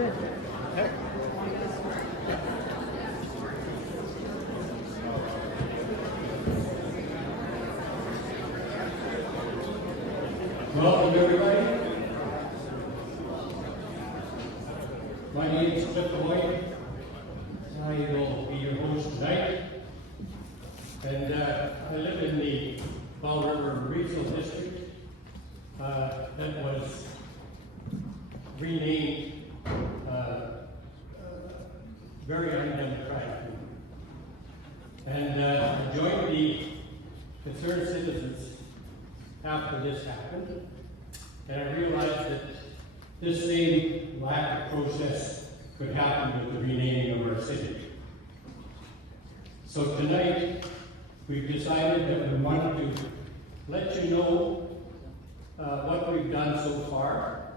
Good. Welcome, everybody. My name is Sept. I will be your host tonight. And I live in the Powell River Regional District that was renamed very undemocratically. And I joined the concerned citizens after this happened, and I realized that this same lack of process could happen with the renaming of our city. So tonight, we've decided that we wanted to let you know what we've done so far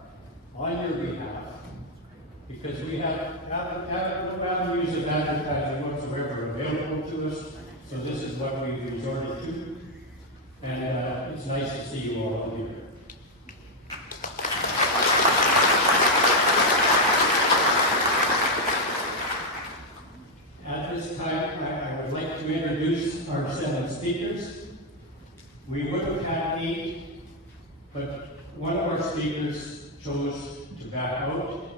on your behalf, because we have no avenues of advertising whatsoever available to us, so this is what we've resorted to, and it's nice to see you all here. At this time, I would like to introduce our 7 speakers. We would have had 8, but one of our speakers chose to back out.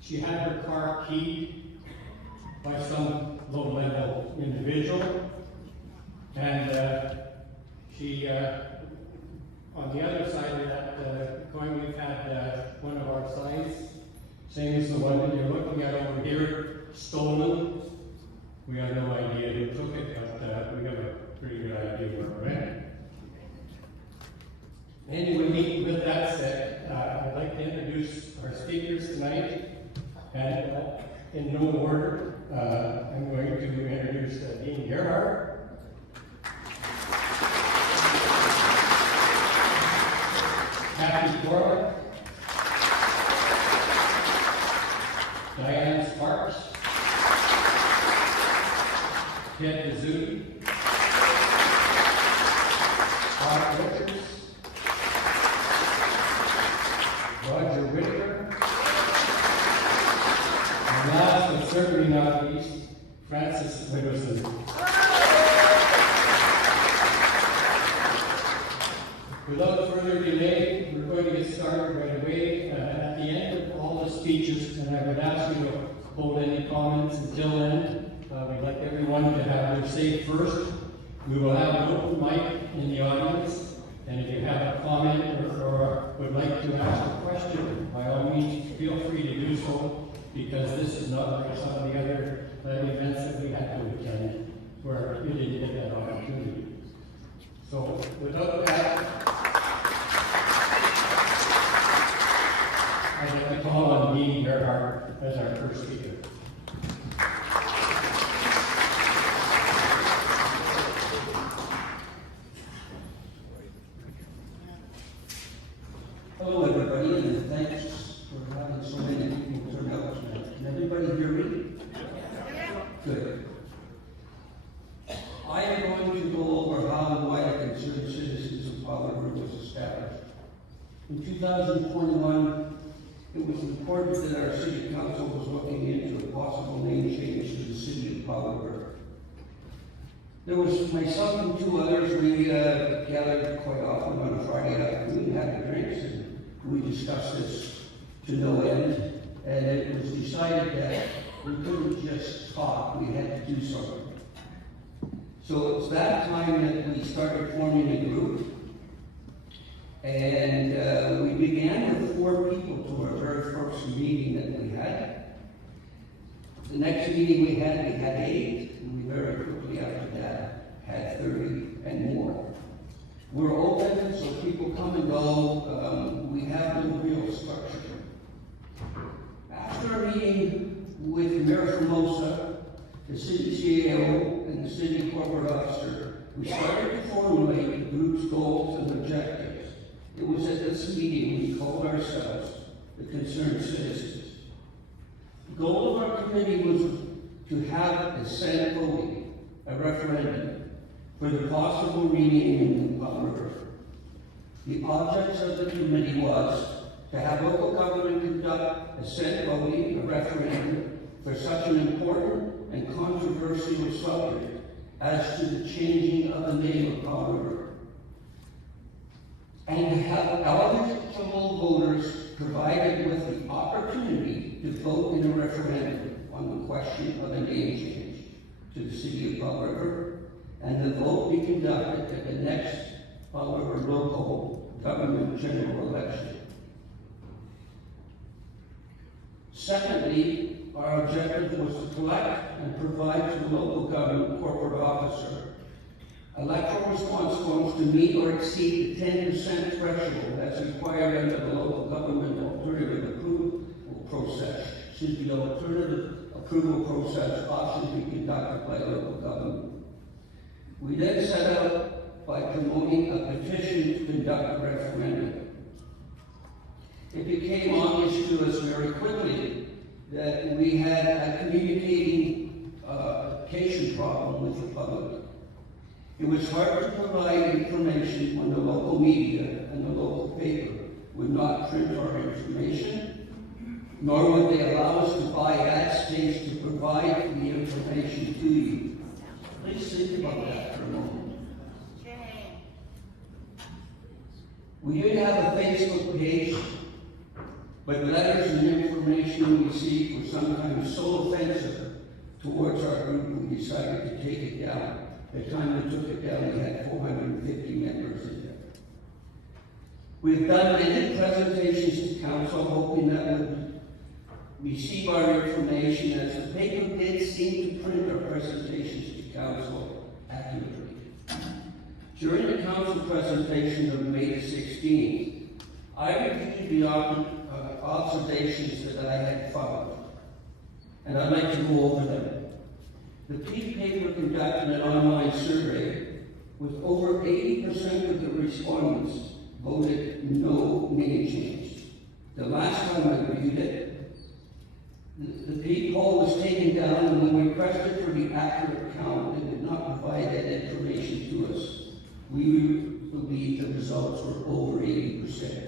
She had her car keyed by some low-level individual, and she, on the other side of that coin, we've had one of our signs, same as the one that you're looking at over here, stolen. We have no idea who took it, but we have a pretty good idea where it went. Anyway, with that said, I'd like to introduce our speakers tonight, and in no order, I'm going to introduce Dean Gerhardt, Kathy Corlick, Diane Sparks, Ted Mizuti, Bob Richards, Roger Whitaker, and last but certainly not least, Francis Widdowson. Without further delay, we're going to get started right away. At the end of all the speeches, and I would ask you to hold any comments until then. We'd like everyone to have their say first. We will have an open mic in the audience, and if you have a comment or would like to ask a question, by all means, feel free to do so, because this is not like some of the other events that we had to attend, where you didn't get that opportunity. So, without that, I'd like to call on Dean Gerhardt as our first speaker. Hello, everybody, and thanks for having so many people turn out tonight. Can everybody hear me? Good. I am going to go over how and why the concerned citizens of Powell River was established. In 2021, it was important that our city council was looking into a possible name change to the city of Powell River. There was myself and 2 others. We gathered quite often on a Friday afternoon, had drinks, and we discussed this to no end. And it was decided that we couldn't just talk, we had to do something. So it's that time that we started forming a group. And we began with 4 people to our very first meeting that we had. The next meeting we had 8, and we very quickly after that had 30 and more. We're open, so people come and go. We have no real structure. After a meeting with Mayor Formosa, the city CAO, and the city corporate officer, we started to formulate the group's goals and objectives. It was at this meeting we called ourselves the Concerned Citizens. The goal of our committee was to have a Senate voting, a referendum, for the possible renaming of the Powell River. The objects of the committee was to have local government assent voting, a referendum, for such an important and controversial subject as to the changing of the name of Powell River, and to have eligible voters provided with the opportunity to vote in a referendum on the question of a name change to the city of Powell River, and the vote be conducted at the next Powell River local government general election. Secondly, our objective was to collect and provide to the local government corporate officer electoral response forms to meet or exceed the 10% threshold as required under the local government alternative approval process. Should the alternative approval process option be conducted by local government. We then set out by promoting a petition to conduct a referendum. It became obvious to us very quickly that we had a communication problem with the public. It was hard to provide information when the local media and the local paper would not print our information, nor would they allow us to buy ad space to provide the information to you. Please think about that for a moment. We did have a Facebook page, but letters and information we received were sometimes so offensive towards our group we decided to take it down. By the time we took it down, we had 450 members in there. We've done many presentations to council, hoping that would receive our information, as the paper did seem to print our presentations to council accurately. During the council presentation of May 16th, I reviewed the observations that I had found, and I'd like to go over them. The Peak paper conducted an online survey with over 80% of the respondents voted no name change. The last time I reviewed it, the Peak poll was taken down, and when we requested for the accurate count, they did not provide that information to us. We believe the results were over 80%.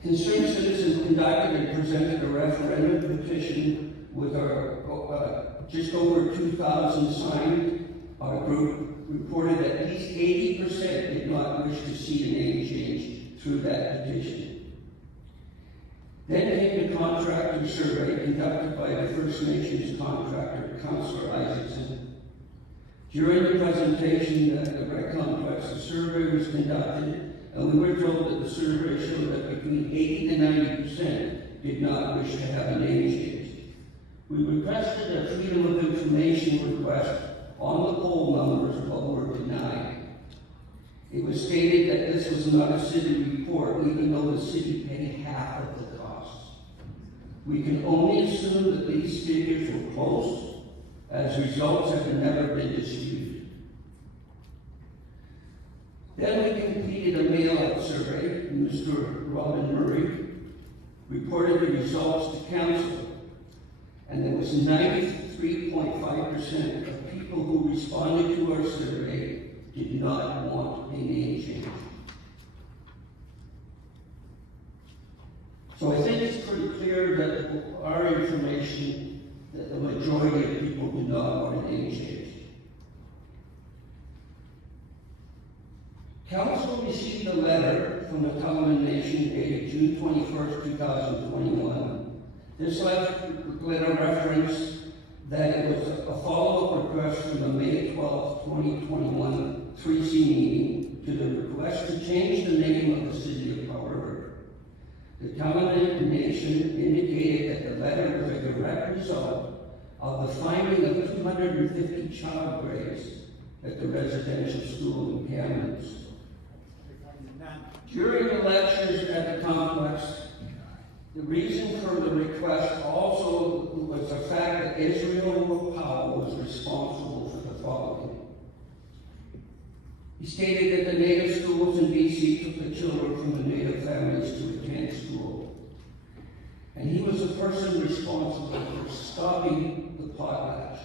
Concerned citizens conducted and presented a referendum petition with our just over 2,000 signed. Our group reported that at least 80% did not wish to see a name change through that petition. Then came the contractor survey conducted by the First Nations contractor, Councillor Isaacson. During the presentation at the Rec Complex, the survey was conducted, and we were told that the survey showed that between 80 to 90% did not wish to have a name change. We requested a Freedom of Information request on the poll numbers, but were denied. It was stated that this was not a city report, even though the city paid half of the costs. We can only assume that these figures were close, as results have never been disputed. Then we completed a mail-out survey, and Mr. Robin Murray reported the results to council, and there was 93.5% of people who responded to our survey did not want a name change. So I think it's pretty clear that our information, that the majority of people do not want a name change. Council received a letter from the Common Nation dated June 21st, 2021. This letter referenced that it was a follow-up request from the May 12, 2021 3C meeting to the request to change the name of the city of Powell River. The Common Nation indicated that the letter was a direct result of the finding of 250 child graves at the residential school in Kamloops. During the lectures at the complex, the reason for the request also was the fact that Israel Powell was responsible for the following. He stated that the Native schools in BC took the children from the Native families to attend school. And he was the person responsible for stopping the potlatch.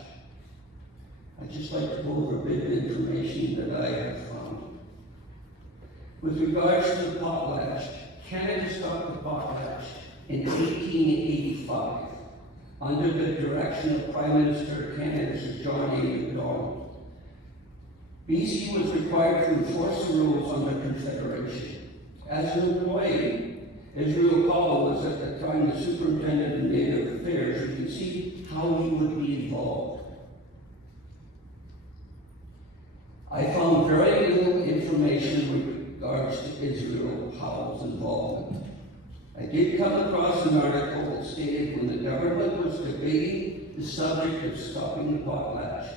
I'd just like to go over a bit of information that I have found. With regards to the potlatch, Canada stopped the potlatch in 1885 under the direction of Prime Minister of Canada, Sir John A. Macdonald. BC was required to enforce the rules under Confederation. As an employee, Israel Powell was at the time the superintendent of Native Affairs. You can see how he would be involved. I found very little information with regards to Israel Powell's involvement. I did come across an article that stated when the government was debating the subject of stopping the potlatch,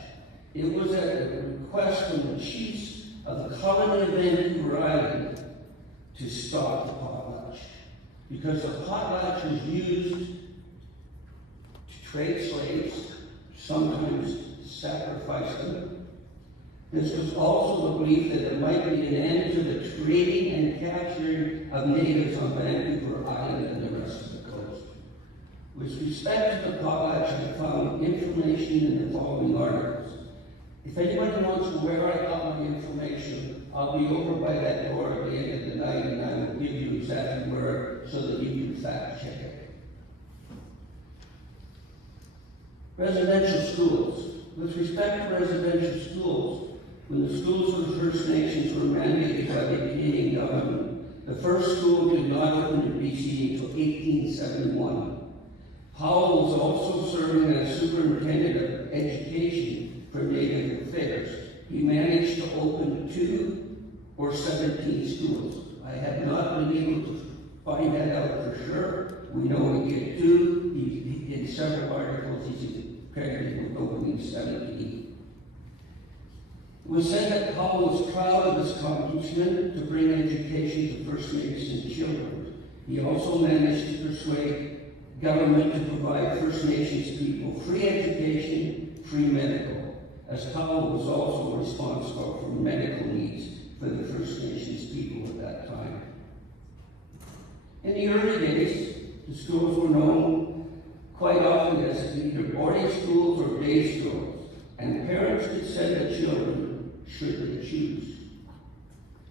it was at the request from the chiefs of the colony of Vancouver Island to stop the potlatch, because the potlatch was used to trade slaves, sometimes sacrifice them. This was also the belief that there might be an end to the trading and capturing of natives on Vancouver Island and the rest of the coast. With respect to the potlatch, I found information in the following articles. If anybody wants to where I got my information, I'll be over by that door at the end of the night, and I will give you exactly where so that you can fact check it. Residential schools. With respect to residential schools, when the schools of the First Nations were mandated by the Canadian government, the first school did not open in BC until 1871. Powell was also serving as superintendent of education for Native Affairs. He managed to open 2 or 17 schools. I have not been able to find that out for sure. We know he did 2. In several articles, he's credited with opening 17. It was said that Powell was proud of his accomplishment to bring education to First Nations children. He also managed to persuade government to provide First Nations people free education, free medical, as Powell was also responsible for medical needs for the First Nations people at that time. In the early days, the schools were known quite often as either boarding schools or day schools, and parents could send their children should they choose.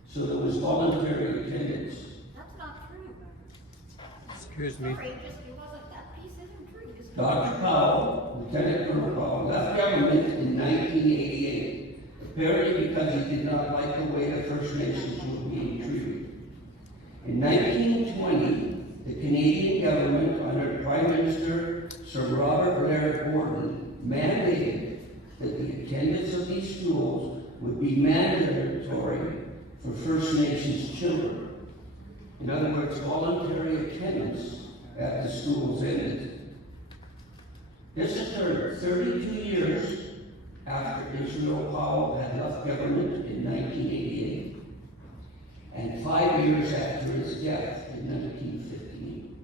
So there was voluntary attendance. That's not true. Excuse me. Sorry, it wasn't, that piece isn't true. Dr. Powell, Lieutenant Colonel Powell, left government in 1988, apparently because he did not like the way the First Nations were being treated. In 1920, the Canadian government, under Prime Minister Sir Robert Blair Gordon, mandated that the attendance of these schools would be mandatory for First Nations children. In other words, voluntary attendance at the schools ended. This occurred 32 years after Israel Powell had left government in 1988, and 5 years after his death in 1915.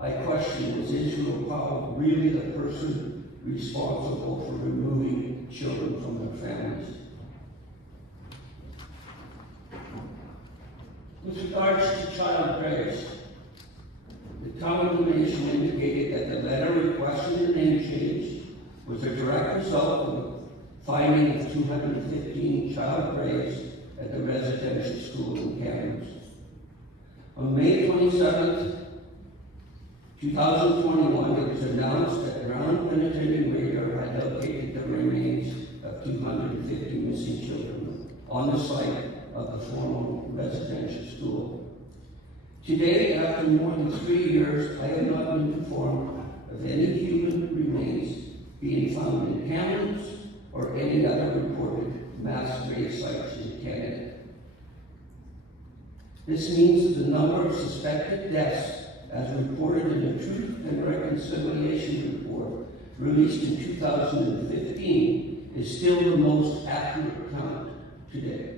I question, was Israel Powell really the person responsible for removing children from their families? With regards to child graves, the condemnation indicated that the letter requesting a name change was a direct result of the finding of 215 child graves at the residential school in Kamloops. On May 27th, 2021, it was announced that ground penetrating radar had located the remains of 250 missing children on the site of the former residential school. Today, after more than 3 years, I have not been informed of any human remains being found in Kamloops or any other reported mass grave sites in Canada. This means that the number of suspected deaths, as reported in the Truth and Reconciliation Report released in 2015, is still the most accurate count today.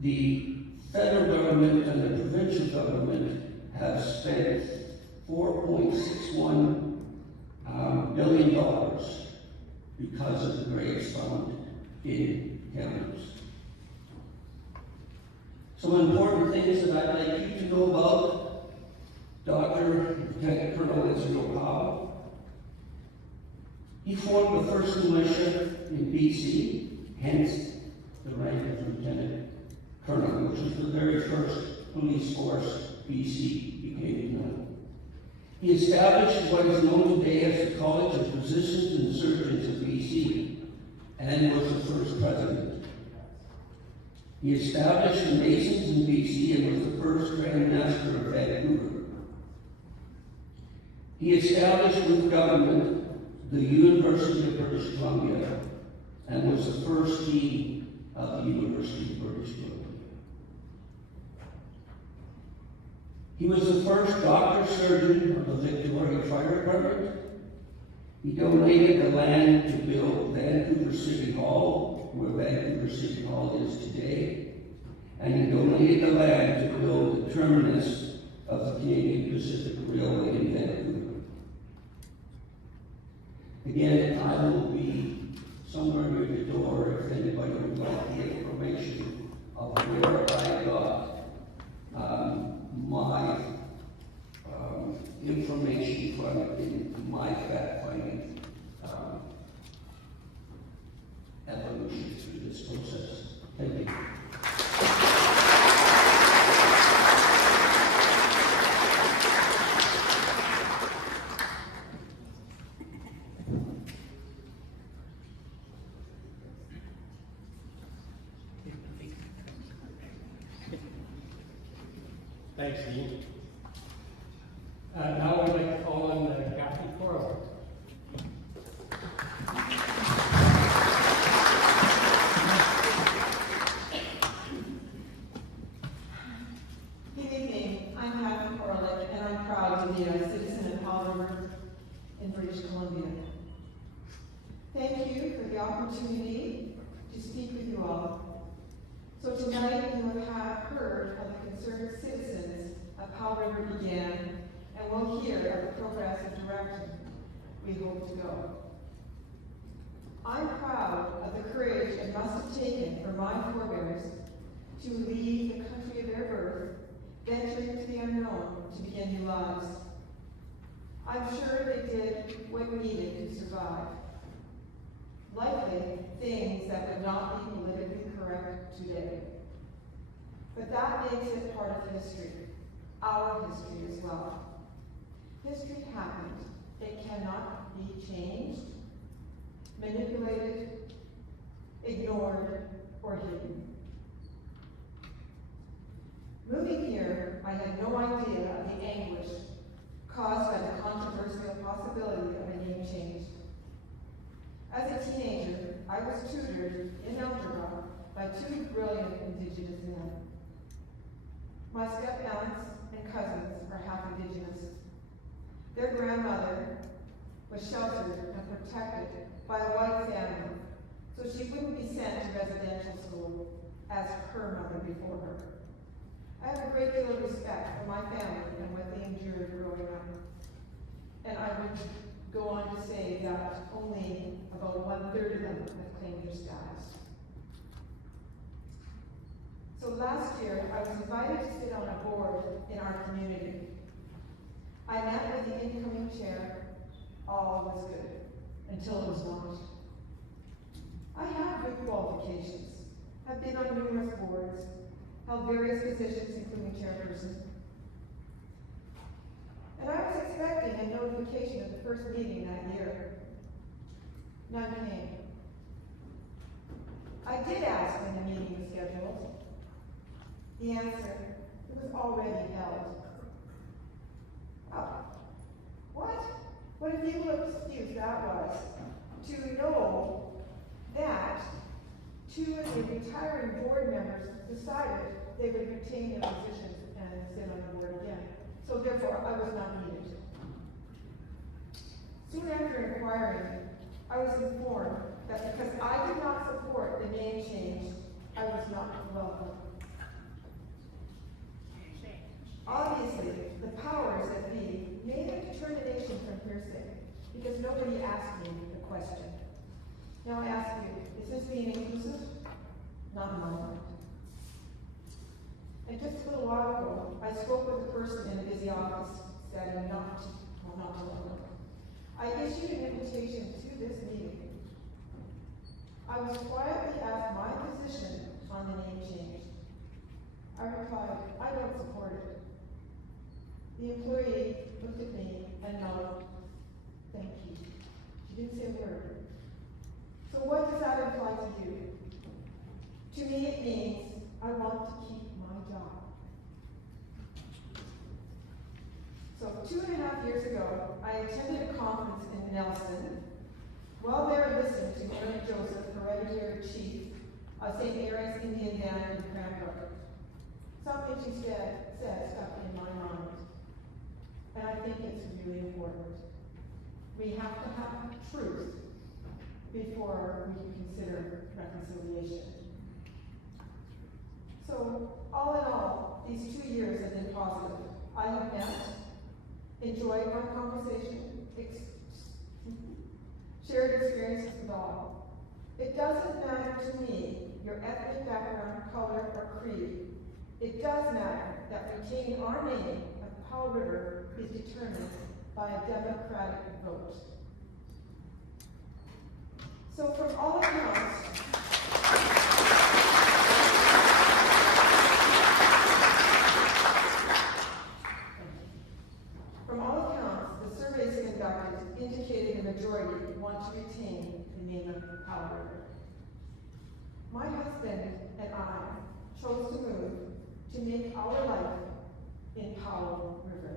The federal government and the provincial government have spent $4.61 billion because of the graves found in Kamloops. Some important things that I'd like you to know about Dr. Lieutenant Colonel Israel Powell. He formed the first militia in BC, hence the rank of Lieutenant Colonel, which was the very first Police Force, BC, became known. He established what is known today as the College of Physicians and Surgeons of BC, and was the first president. He established the Masons in BC and was the first Grand Master of Vancouver. He established with government the University of British Columbia and was the first dean of the University of British Columbia. He was the first doctor surgeon of the Victoria Fire Department. He donated the land to build Vancouver City Hall, where Vancouver City Hall is today, and he donated the land to build the terminus of the Canadian Pacific Railway in Vancouver. Again, I will be somewhere near the door if anybody would like the information of where I got my information from in my fact-finding evolution through this process. Thank you. Thanks, Dean. Now I'd like to call on Kathy Corley. Good evening. I'm Kathy Corley, and I'm proud to be a citizen of Powell River in British Columbia. Thank you for the opportunity to speak with you all. So tonight you have heard how the concerned citizens of Powell River began, and will hear of the progressive direction we hope to go. I'm proud of the courage it must have taken for my forebears to leave the country of their birth, venture into the unknown to begin new lives. I'm sure they did what needed to survive. Likely things that would not be politically correct today. But that makes it part of history, our history as well. History happened. It cannot be changed, manipulated, ignored, or hidden. Moving here, I had no idea of the anguish caused by the controversial possibility of a name change. As a teenager, I was tutored in algebra by two brilliant Indigenous men. My step-aunts and cousins are half Indigenous. Their grandmother was sheltered and protected by a white family, so she wouldn't be sent to residential school as her mother before her. I have a great deal of respect for my family and what they endured growing up. And I would go on to say that only about 1/3 of them have claimed their status. So last year, I was invited to sit on a board in our community. I met with the incoming chair. All was good, until it was not. I have good qualifications, have been on numerous boards, held various positions, including chairperson. And I was expecting a notification of the first meeting that year. None came. I did ask when the meeting was scheduled. The answer, it was already held. Oh, what? What a feeble excuse that was, to know that two of the retiring board members decided they would retain their positions and sit on the board again. So therefore, I was not needed. Soon after inquiring, I was informed that because I did not support the name change, I was not welcome. Obviously, the powers that be made a determination from hearsay, because nobody asked me the question. Now I ask you, is this being inclusive? Not in my mind. And just a little while ago, I spoke with a person in a busy office setting not to look. I issued an invitation to this meeting. I was quietly asked my position on the name change. I replied, I don't support it. The employee looked at me and nodded, thank you. She didn't say a word. So what does that imply to you? To me it means I want to keep my job. So 2.5 years ago, I attended a conference in Nelson. While there listening to Mary Joseph, hereditary chief of St. Mary's Indian Band in Cranbrook, something she said stuck in my mind. And I think it's really important. We have to have truth before we can consider reconciliation. So, all in all, these 2 years have been positive. I have met, enjoyed my conversation, shared experiences with all. It doesn't matter to me your ethnic background, color, or creed. It does matter that retaining our name of Powell River is determined by a democratic vote. So from all accounts, the surveys conducted indicated a majority want to retain the name of Powell River. My husband and I chose to move to make our life in Powell River.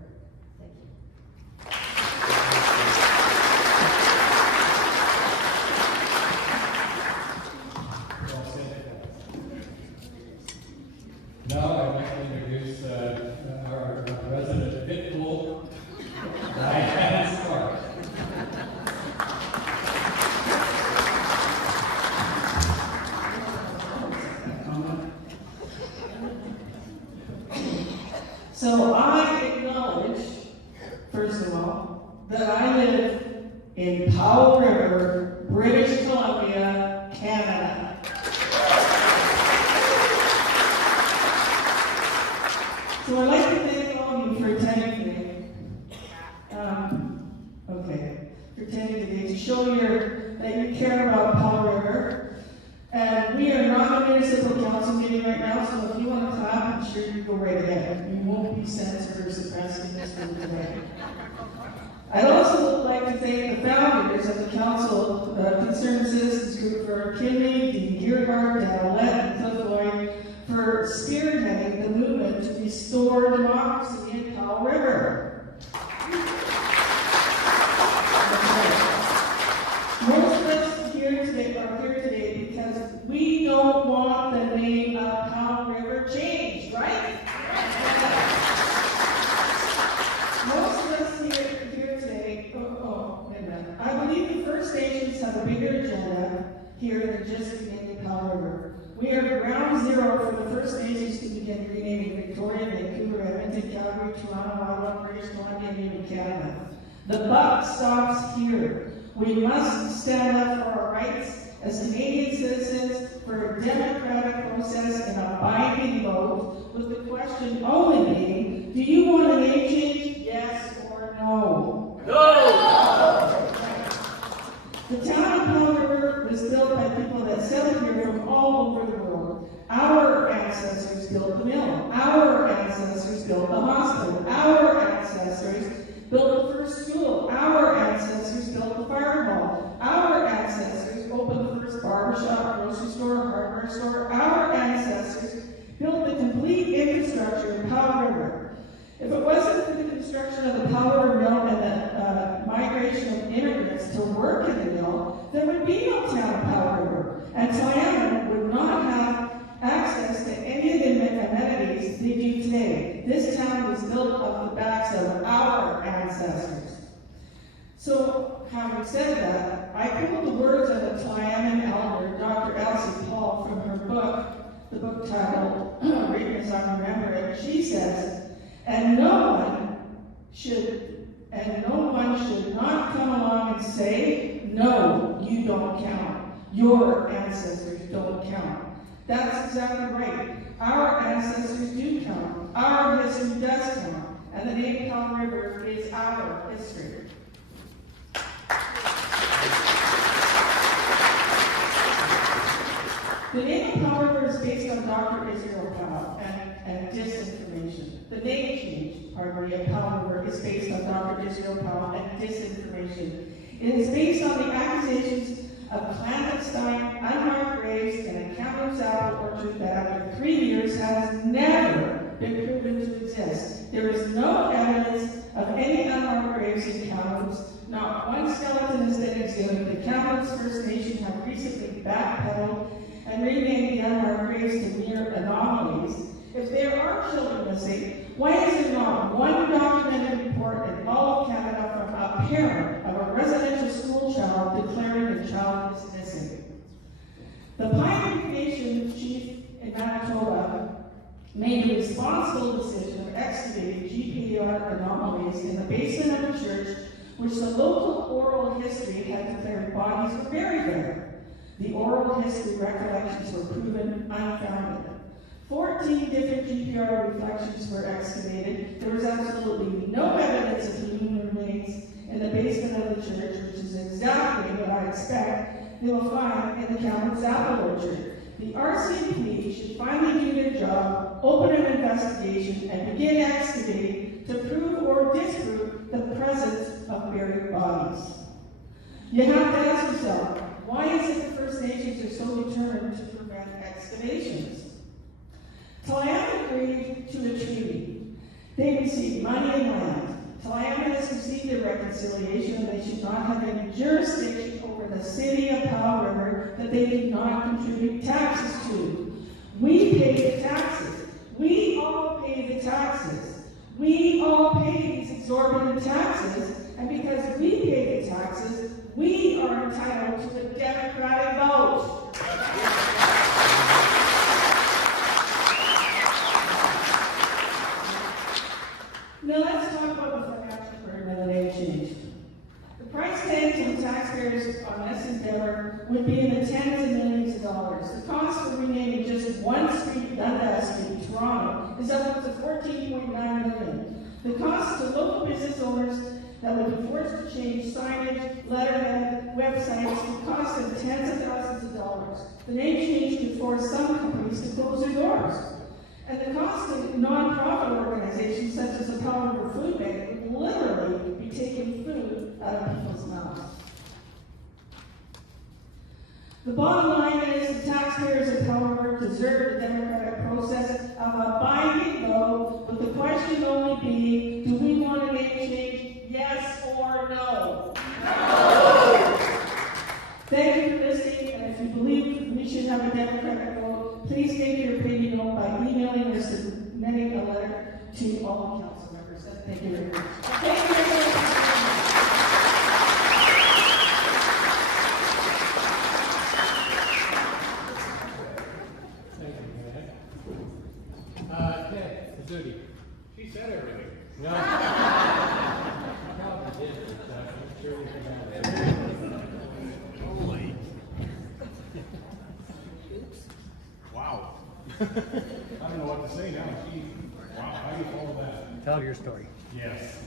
Thank you. Now I'd like to introduce our resident pitbull, Diane Stark. So I acknowledge, first of all, that I live in Powell River, British Columbia, Canada. So I'd like to thank all of you for attending today. For attending today to show that you care about Powell River. And we are not a municipal council meeting right now, so if you want to clap, I'm sure you go right ahead. You won't be censored or suppressed in this room today. I'd also like to thank the founders of the council, Concerned Citizens Group, for Kinley, Dean Gearhart, Dalette, and Cliff Lloyd, for spearheading the movement to restore democracy in Powell River. Most of us here today are here today because we don't want the name of Powell River changed, right? Most of us here today, wait a minute. I believe the First Nations have a bigger agenda here than just renaming Powell River. We are ground zero for the First Nations to begin renaming Victoria, Vancouver, Edmonton, Calgary, Toronto, Ottawa, British Columbia, and even Canada. The buck stops here. We must stand up for our rights as Canadian citizens for a democratic process and a binding vote, with the question only being, do you want a name change, yes or no? No! The town of Powell River was built by people that settled here from all over the world. Our ancestors built the mill. Our ancestors built the hospital. Our ancestors built the first school. Our ancestors built the fire hall. Our ancestors opened the first barbershop, grocery store, hardware store. Our ancestors built the complete infrastructure in Powell River. If it wasn't for the construction of the Powell River Mill and the migration of immigrants to work in the mill, there would be no town of Powell River. And Toyama would not have access to any of the amenities they do today. This town was built off the backs of our ancestors. So, having said that, I pulled the words of a Toyama elder, Dr. Elsie Paul, from her book, the book titled, Reading as I Remember It. She says, and no one should not come along and say, no, you don't count. Your ancestors don't count. That's exactly right. Our ancestors do count. Our history does count. And the name Powell River is our history. The name of Powell River is based on Dr. Israel Powell. and disinformation. The name change, pardon me, of Powell River is based on Dr. Israel Powell and disinformation. It is based on the accusations of clandestine, unmarked graves in a Kamloops apple orchard that after 3 years has never been proven to exist. There is no evidence of any unmarked graves in Kamloops. Not one skeleton has been exhumed. The Kamloops First Nation have recently backpedaled and renamed the unmarked graves to mere anomalies. If there are children missing, why is there not one documented report in all of Canada from a parent of a residential school child declaring the child is missing? The Pine Creek Nation chief in Manitoba made the responsible decision of excavating GPR anomalies in the basement of the church, which the local oral history had declared bodies were buried there. The oral history recollections were proven unfounded. 14 different GPR reflections were excavated. There was absolutely no evidence of human remains in the basement of the church, which is exactly what I expect they will find in the Kamloops apple orchard. The RCMP should finally do their job, open an investigation, and begin excavating to prove or disprove the presence of buried bodies. You have to ask yourself, why is it the First Nations are so determined to prevent excavations? Tla'amin agreed to a treaty. They received money and land. Tla'amin has received their reconciliation, and they should not have any jurisdiction over the city of Powell River that they did not contribute taxes to. We pay the taxes. We all pay the taxes. We all pay these exorbitant taxes, and because we pay the taxes, we are entitled to the democratic vote. Now let's talk about the financial burden of the name change. The price tag to the taxpayers on this endeavor would be in the tens of millions of dollars. The cost for renaming just one street, Dundas Street, Toronto, is up to $14.9 million. The cost to local business owners that would be forced to change signage, letterhead, websites would cost them tens of thousands of dollars. The name change could force some companies to close their doors. And the cost of non-profit organizations such as the Powell River Food Bank would literally be taking food out of people's mouths. The bottom line is the taxpayers of Powell River deserve the democratic process of a binding vote, with the question only being, do we want a name change, yes or no? No! Thank you for listening, and if you believe we should have a democratic vote, please take your opinion known by emailing or submitting a letter to all the council members. Thank you very much. Thank you very much. Ted, Kazuti. She said everything. No. Probably did, but I'm sure we can have it. Holy. Wow. I don't know what to say now. Wow, how do you follow that? Tell your story. Yes.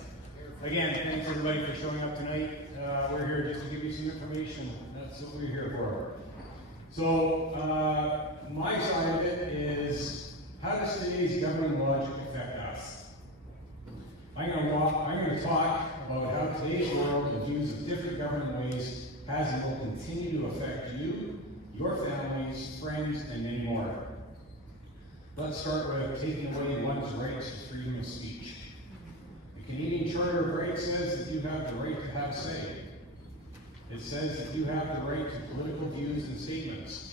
Again, thanks everybody for showing up tonight. We're here just to give you some information. That's what we're here for. So, my side of it is, how does today's governing logic affect us? I'm going to talk about how today's world and views of different governing ways has and will continue to affect you, your families, friends, and many more. Let's start with taking away one's rights to freedom of speech. The Canadian Charter of Rights says that you have the right to have say. It says that you have the right to political views and statements.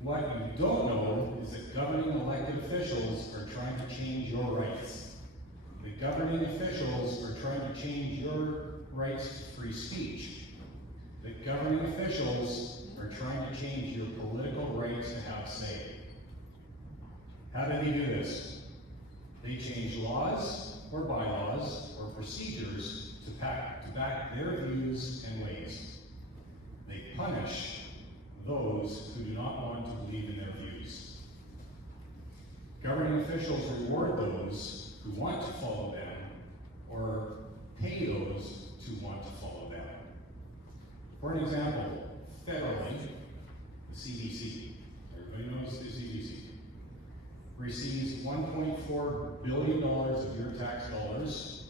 What you don't know is that governing elected officials are trying to change your rights. The governing officials are trying to change your rights to free speech. The governing officials are trying to change your political rights to have say. How do they do this? They change laws or bylaws or procedures to back their views and ways. They punish those who do not want to believe in their views. Governing officials reward those who want to follow them, or pay those who want to follow them. For an example, federally, the CDC. Everybody knows the CDC. receives $1.4 billion of your tax dollars,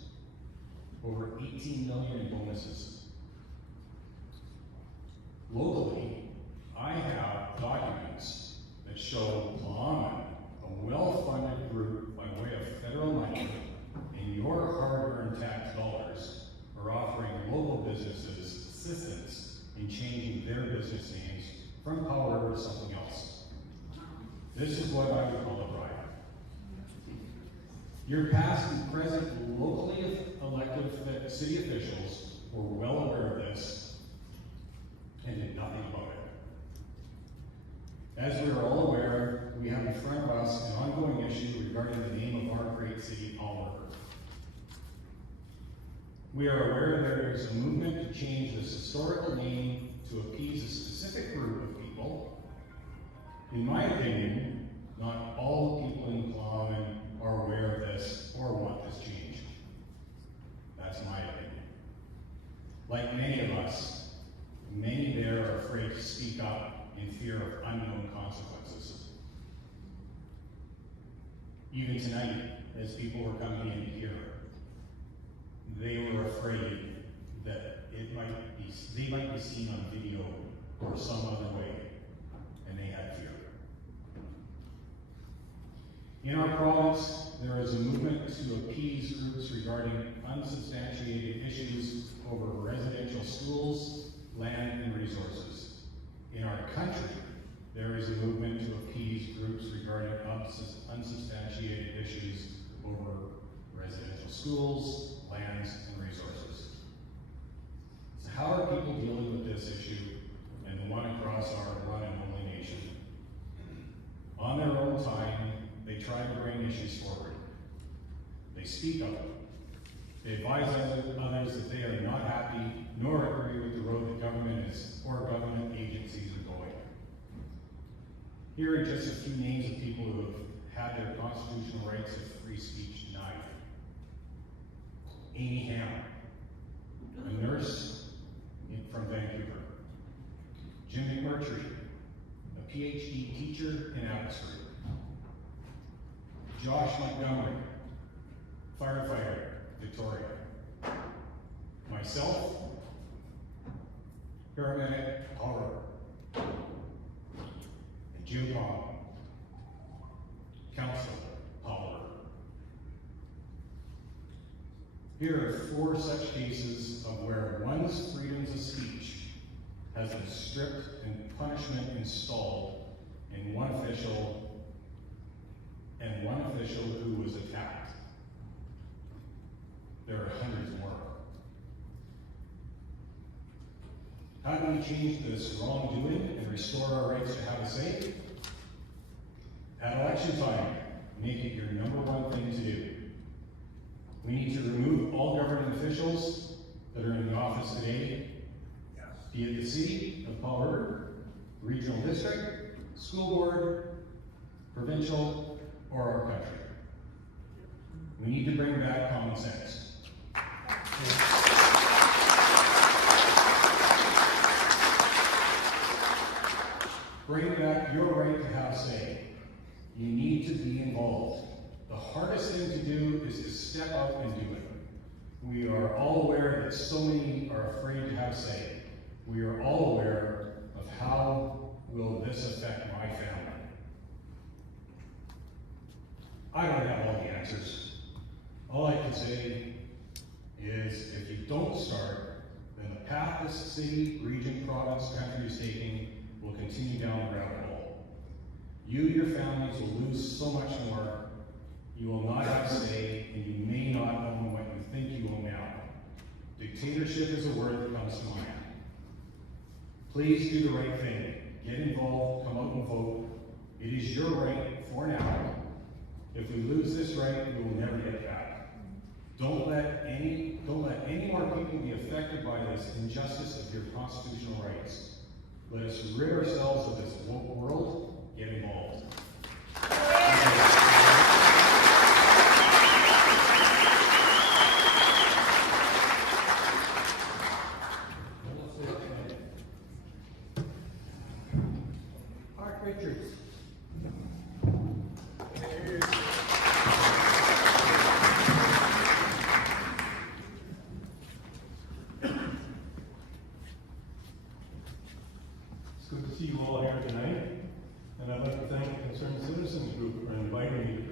over $18 million in bonuses. Locally, I have documents that show Plum, a well-funded group by way of federal money, and your hard-earned tax dollars are offering local businesses assistance in changing their business names from Powell River to something else. This is what I would call a bribe. Your past and present locally elected city officials were well aware of this and did nothing about it. As we are all aware, we have in front of us an ongoing issue regarding the name of our great city, Powell River. We are aware there is a movement to change this historical name to appease a specific group of people. In my opinion, not all the people in Plum are aware of this or want this changed. That's my opinion. Like many of us, many there are afraid to speak up in fear of unknown consequences. Even tonight, as people were coming in here, they were afraid that they might be seen on video or some other way, and they had fear. In our province, there is a movement to appease groups regarding unsubstantiated issues over residential schools, land, and resources. In our country, there is a movement to appease groups regarding unsubstantiated issues over residential schools, lands, and resources. So how are people dealing with this issue and the one across our one and only nation? On their own time, they try to bring issues forward. They speak up. They advise others that they are not happy nor agree with the road that government is or government agencies are going. Here are just a few names of people who have had their constitutional rights of free speech denied. Amy Ham, a nurse from Vancouver. Jim McMurtry, a PhD teacher in Abbotsford. Josh Montgomery, firefighter, Victoria. Myself, paramedic, Powell River. And Jim Palm, counselor, Powell River. Here are 4 such cases of where one's freedoms of speech has been stripped and punishment installed in one official who was attacked. There are hundreds more. How do we change this wrongdoing and restore our rights to have a say? At election time, make it your #1 thing to do. We need to remove all governing officials that are in the office today, be it the city of Powell River, regional district, school board, provincial, or our country. We need to bring back common sense. Bring back your right to have say. You need to be involved. The hardest thing to do is to step out and do it. We are all aware that so many are afraid to have say. We are all aware of how will this affect my family. I don't have all the answers. All I can say is if you don't start, then the path this city, region, province, country is taking will continue down the rabbit hole. You, your families will lose so much more. You will not have say, and you may not own what you think you own now. Dictatorship is a word that comes to mind. Please do the right thing. Get involved, come out and vote. It is your right for now. If we lose this right, we will never get back. Don't let any more people be affected by this injustice of your constitutional rights. Let us rid ourselves of this woke world. Get involved. Richards.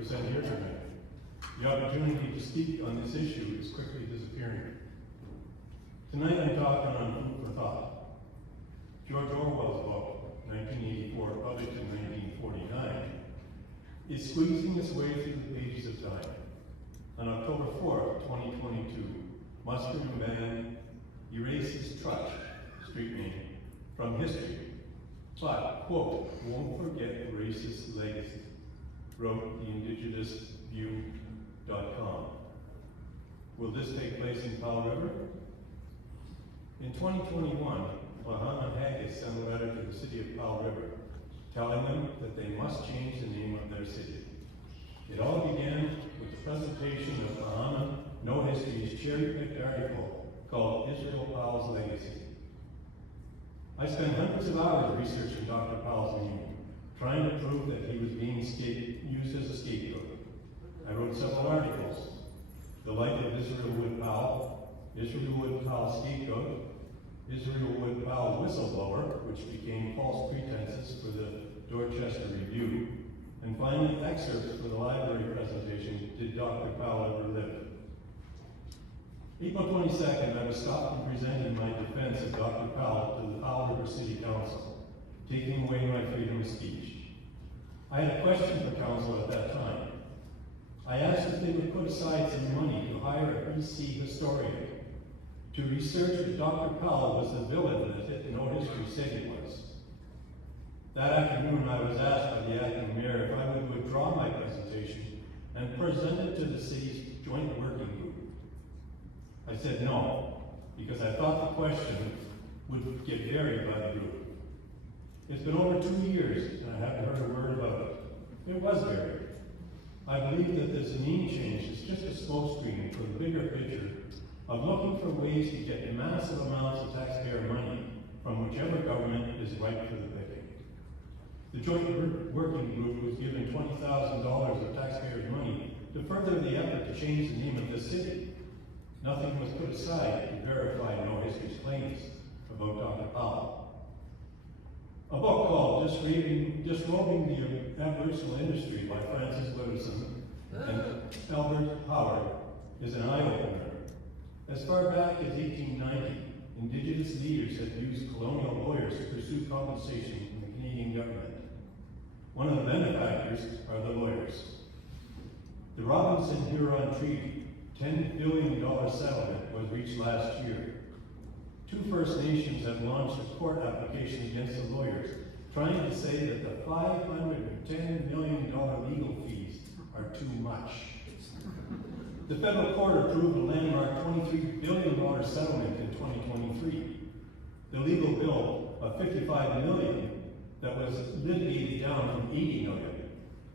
present here tonight. The opportunity to speak on this issue is quickly disappearing. Tonight I'm talking on food for thought. George Orwell's book, 1984, published in 1949, is squeezing its way through the pages of time. On October 4th, 2022, Mustard Man erases Trutch, street name, from history, but, quote, won't forget racist legacy, wrote the indigenousview.com. Will this take place in Powell River? In 2021, Muhammad Haggis sent a letter to the city of Powell River, telling them that they must change the name of their city. It all began with the presentation of Muhammad No History's cherry-picked article called Israel Powell's Legacy. I spent hundreds of hours researching Dr. Powell's name, trying to prove that he was being used as a scapegoat. I wrote several articles: The Life of Israel Wood Powell, Israel Wood Powell Scapegoat, Israel Wood Powell Whistleblower, which became false pretenses for the Dorchester Review, and finally excerpts from the library presentation, Did Dr. Powell Ever Live? April 22nd, I was stopped from presenting my defense of Dr. Powell to the Powell River City Council, taking away my freedom of speech. I had a question for council at that time. I asked if they would put aside some money to hire a BC historian to research that Dr. Powell was the villain that No History said he was. That afternoon, I was asked by the acting mayor if I would withdraw my presentation and present it to the city's joint working group. I said no, because I thought the question would get buried by the group. It's been over 2 years, and I haven't heard a word about it. It was buried. I believe that this name change is just a smokescreen for the bigger picture of looking for ways to get massive amounts of taxpayer money from whichever government is ripe for the picking. The joint working group was given $20,000 of taxpayers' money to further the effort to change the name of the city. Nothing was put aside to verify No History's claims about Dr. Powell. A book called Disrobing the Aboriginal Industry by Francis Lewison and Albert Howard is an eye-opener. As far back as 1890, Indigenous leaders had used colonial lawyers to pursue compensation from the Canadian government. One of the benefactors are the lawyers. The Robinson-Huron Treaty, $10 billion settlement, was reached last year. 2 First Nations have launched a court application against the lawyers, trying to say that the $510 million legal fees are too much. The federal court approved a landmark $23 billion settlement in 2023. The legal bill of $55 million that was litigated down from $80 million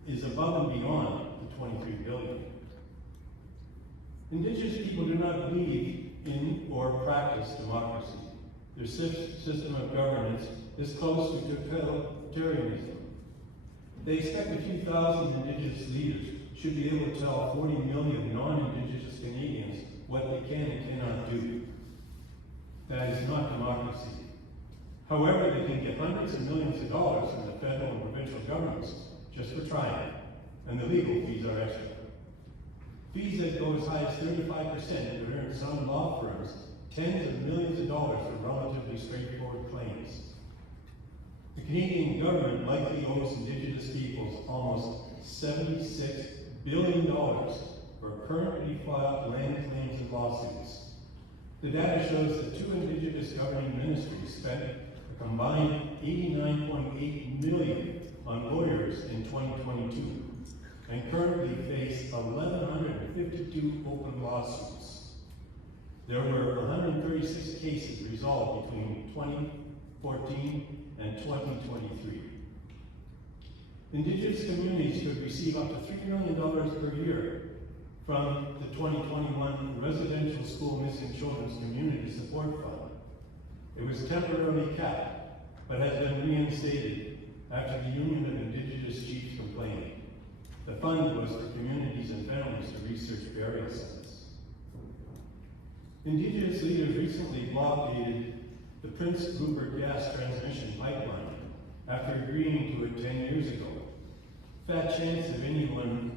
is above and beyond the $23 billion. Indigenous people do not believe in or practice democracy. Their system of governance is close to totalitarianism. They expect a few thousand Indigenous leaders should be able to tell 40 million non-Indigenous Canadians what they can and cannot do. That is not democracy. However, they can get hundreds of millions of dollars from the federal and provincial governments just for trying, and the legal fees are extra. Fees that go as high as 35% would earn some law firms tens of millions of dollars for relatively straightforward claims. The Canadian government likely owes Indigenous peoples almost $76 billion for currently filed land claims and lawsuits. The data shows that 2 Indigenous governing ministries spent a combined $89.8 million on lawyers in 2022 and currently face 1,152 open lawsuits. There were 136 cases resolved between 2014 and 2023. Indigenous communities could receive up to $3 million per year from the 2021 Residential School Missing Children's Community Support Fund. It was temporarily capped, but has been reinstated after the Union of Indigenous Chiefs complained. The fund was for communities and families to research burial sites. Indigenous leaders recently blockaded the Prince Rupert gas transmission pipeline after agreeing to it 10 years ago. Fat chance of anyone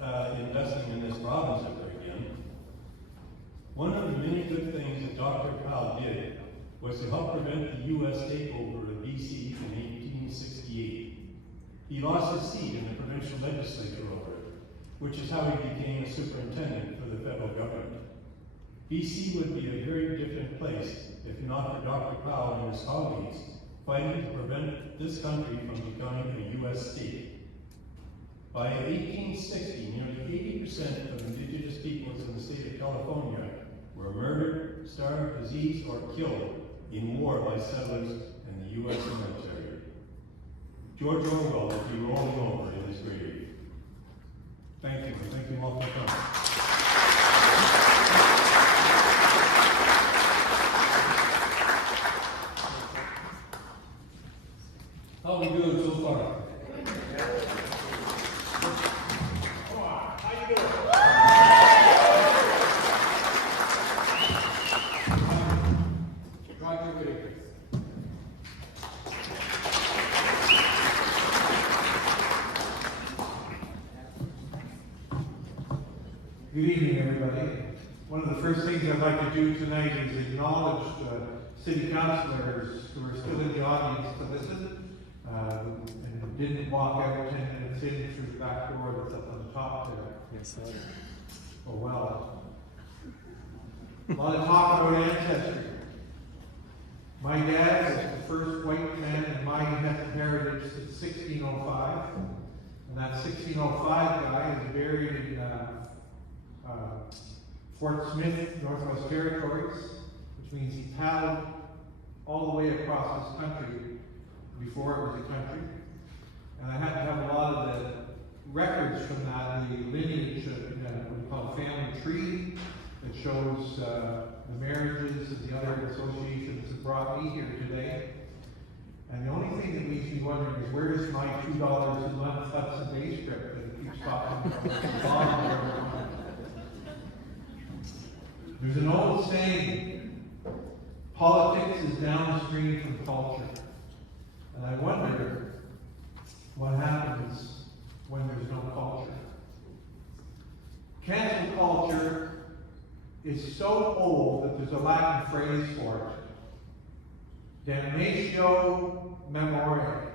investing in this province ever again. One of the many good things that Dr. Powell did was to help prevent the U.S. takeover of BC in 1868. He lost his seat in the provincial legislature over it, which is how he became a superintendent for the federal government. BC would be a very different place if not for Dr. Powell and his colleagues fighting to prevent this country from becoming a U.S. state. By 1860, nearly 80% of indigenous peoples in the state of California were murdered, starved, diseased, or killed in war by settlers and the U.S. military. George Orwell will be rolling over in his grave. Thank you, and thank you all for coming. How are we doing so far? Good evening, everybody. One of the first things I'd like to do tonight is acknowledge city councilors who are still in the audience to listen and didn't walk out 10 minutes in through the back door that's up on the top there. Yes, sir. Oh, well. A lot of talk about ancestry. My dad was the first white man in my heritage since 1605. And that 1605 guy is buried in Fort Smith, Northwest Territories, which means he paddled all the way across this country before it was a country. And I had to have a lot of the records from that, the lineage of what we call a family tree that shows the marriages and the other associations that brought me here today. And the only thing that leaves me wondering is where is my $2 a month Hudson Bay trip that keeps popping from the bottom of every month? There's an old saying, politics is downstream from culture. And I wonder what happens when there's no culture. Cancel culture is so old that there's a Latin phrase for it. Damnatio memoriae.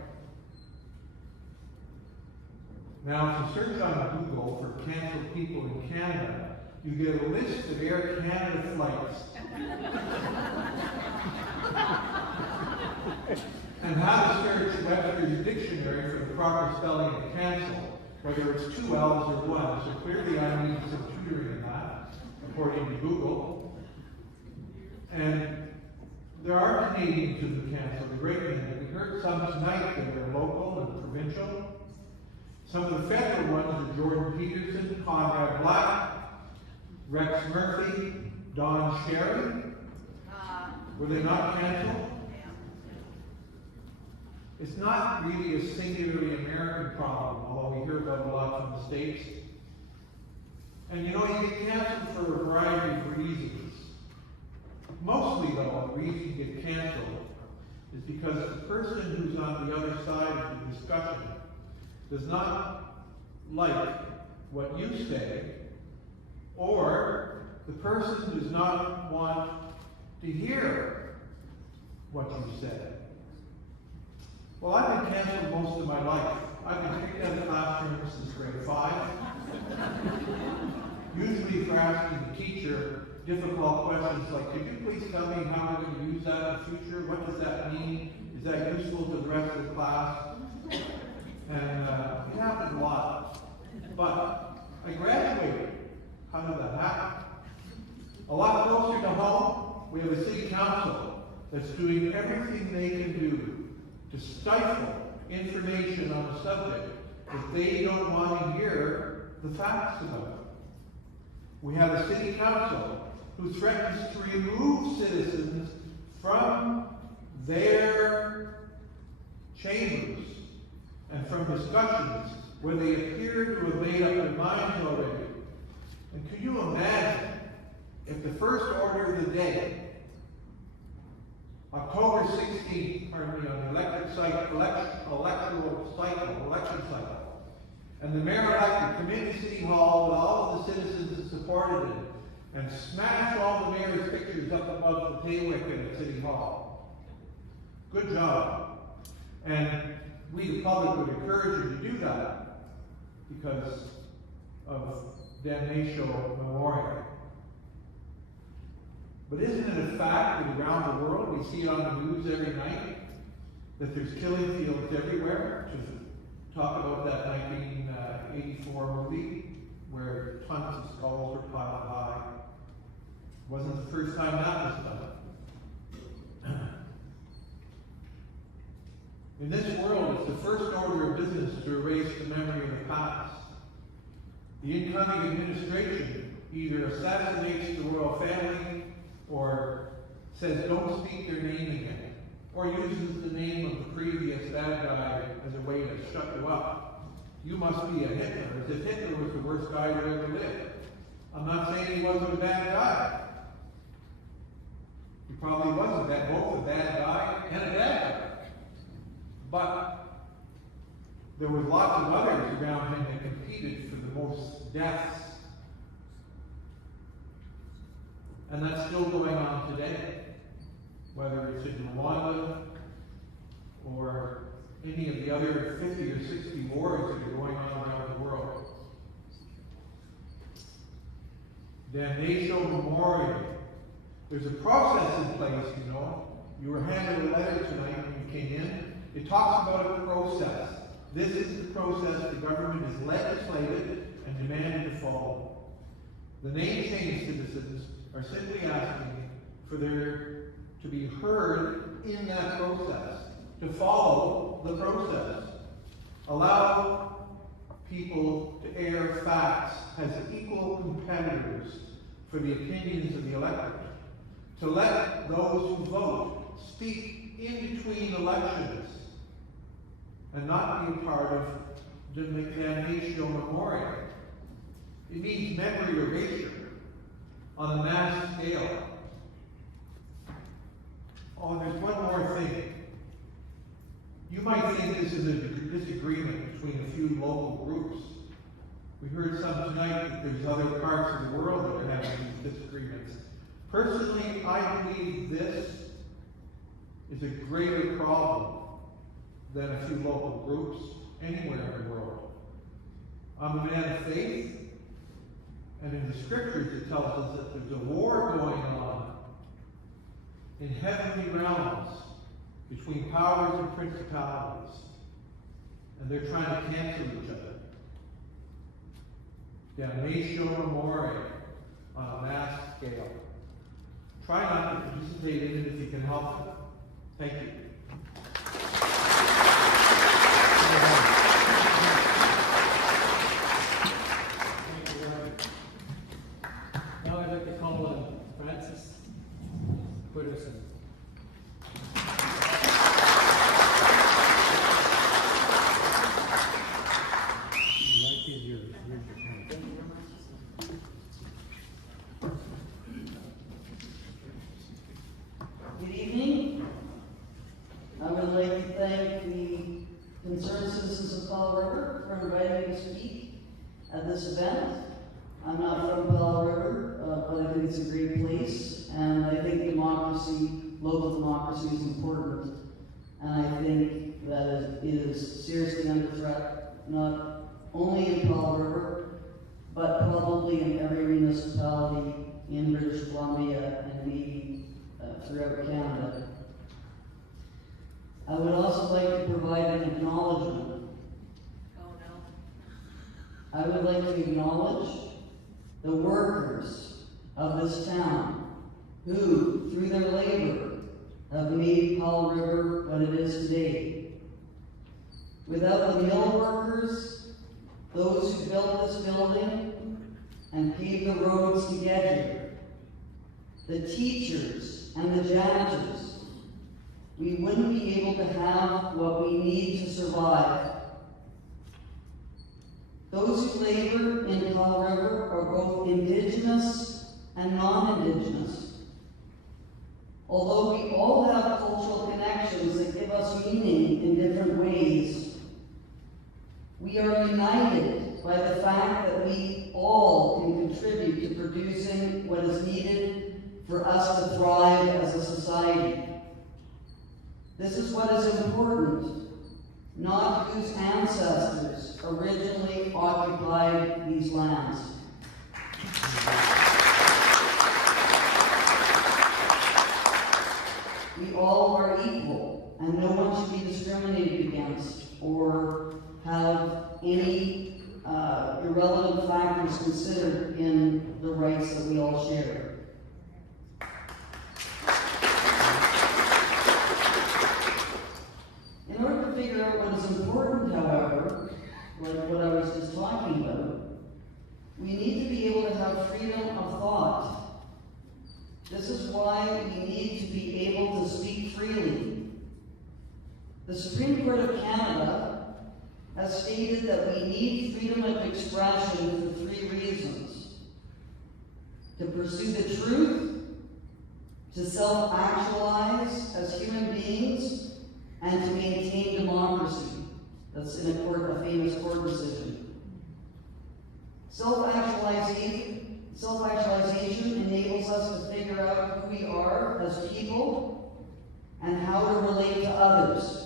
Now, if you search on Google for canceled people in Canada, you get a list of Air Canada flights. And how to search Webster's dictionary for the proper spelling of cancel, whether it's 2 L's or 1. So clearly I need some tutoring in that, according to Google. And there are Canadians who have canceled the great many. We heard some tonight that are local and provincial. Some of the federal ones are Jordan Peterson, Conrad Black, Rex Murphy, Don Sherry. Were they not canceled? It's not really a singularly American problem, although we hear about it a lot from the States. And you know, you get canceled for a variety of reasons. Mostly, though, the reason you get canceled is because the person who's on the other side of the discussion does not like what you say, or the person does not want to hear what you said. Well, I've been canceled most of my life. I've been kicked out of the classroom since grade 5. Usually for asking the teacher difficult questions like, could you please tell me how we're going to use that in the future? What does that mean? Is that useful to the rest of the class? And it happened a lot. But I graduated. How did that happen? A lot closer to home, we have a city council that's doing everything they can do to stifle information on a subject that they don't want to hear the facts about. We have a city council who threatens to remove citizens from their chambers and from discussions where they appear to have made up their minds already. And can you imagine if the first order of the day, October 16th, on the election cycle, And the mayor-elect would come into City Hall with all of the citizens that supported him and smash all the mayor's pictures up above the pay wicket at City Hall. Good job. And we, the public, would encourage you to do that because of Damnatio Memoriae. But isn't it a fact that around the world, we see it on the news every night, that there's killing fields everywhere? To talk about that 1984 movie where tons of skulls were piled high. Wasn't the first time that was done. In this world, it's the first order of business to erase the memory of the past. The incoming administration either assassinates the royal family or says don't speak their name again, or uses the name of the previous bad guy as a way to shut you up. You must be a Hitler, as if Hitler was the worst guy who ever lived. I'm not saying he wasn't a bad guy. He probably wasn't both a bad guy and a bad guy. But there were lots of others around him that competed for the most deaths. And that's still going on today, whether it's in Rwanda or any of the other 50 or 60 wars that are going on around the world. Damnatio Memoriae. There's a process in place, you know. You were handed a letter tonight when you came in. It talks about a process. This is the process the government has legislated and demanded to follow. The name change citizens are simply asking for there to be heard in that process, to follow the process. Allow people to air facts as equal competitors for the opinions of the electorate. To let those who vote speak in between elections and not be a part of the Damnatio Memoriae. It means memory erasure on a mass scale. Oh, there's one more thing. You might think this is a disagreement between a few local groups. We heard some tonight that there's other parts of the world that are having these disagreements. Personally, I believe this is a greater problem than a few local groups anywhere in the world. I'm a man of faith, and in the scriptures it tells us that there's a war going on in heavenly realms between powers and principalities, and they're trying to cancel each other. Damnatio Memoriae on a mass scale. Try not to participate in it if you can help it. Thank you. Now I'd like to call on Francis Quitterson. Good evening. I would like to thank the concerned citizens of Powell River for inviting me to speak at this event. I'm not from Powell River, but I think it's a great place, and I think democracy, local democracy, is important. And I think that it is seriously under threat, not only in Powell River, but probably in every municipality in British Columbia and maybe throughout Canada. I would also like to provide an acknowledgement. Oh, no. I would like to acknowledge the workers of this town who, through their labor, have made Powell River what it is today. Without the mill workers, those who built this building and paved the roads to get here, the teachers and the janitors, we wouldn't be able to have what we need to survive. Those who labor in Powell River are both Indigenous and non-Indigenous. Although we all have cultural connections that give us meaning in different ways, We are united by the fact that we all can contribute to producing what is needed for us to thrive as a society. This is what is important, not whose ancestors originally occupied these lands. We all are equal, and no one should be discriminated against or have any irrelevant factors considered in the rights that we all share. In order to figure out what is important, however, like what I was just talking about, we need to be able to have freedom of thought. This is why we need to be able to speak freely. The Supreme Court of Canada has stated that we need freedom of expression for 3 reasons: to pursue the truth, to self-actualize as human beings, and to maintain democracy. That's in a famous court decision. Self-actualization enables us to figure out who we are as people and how to relate to others,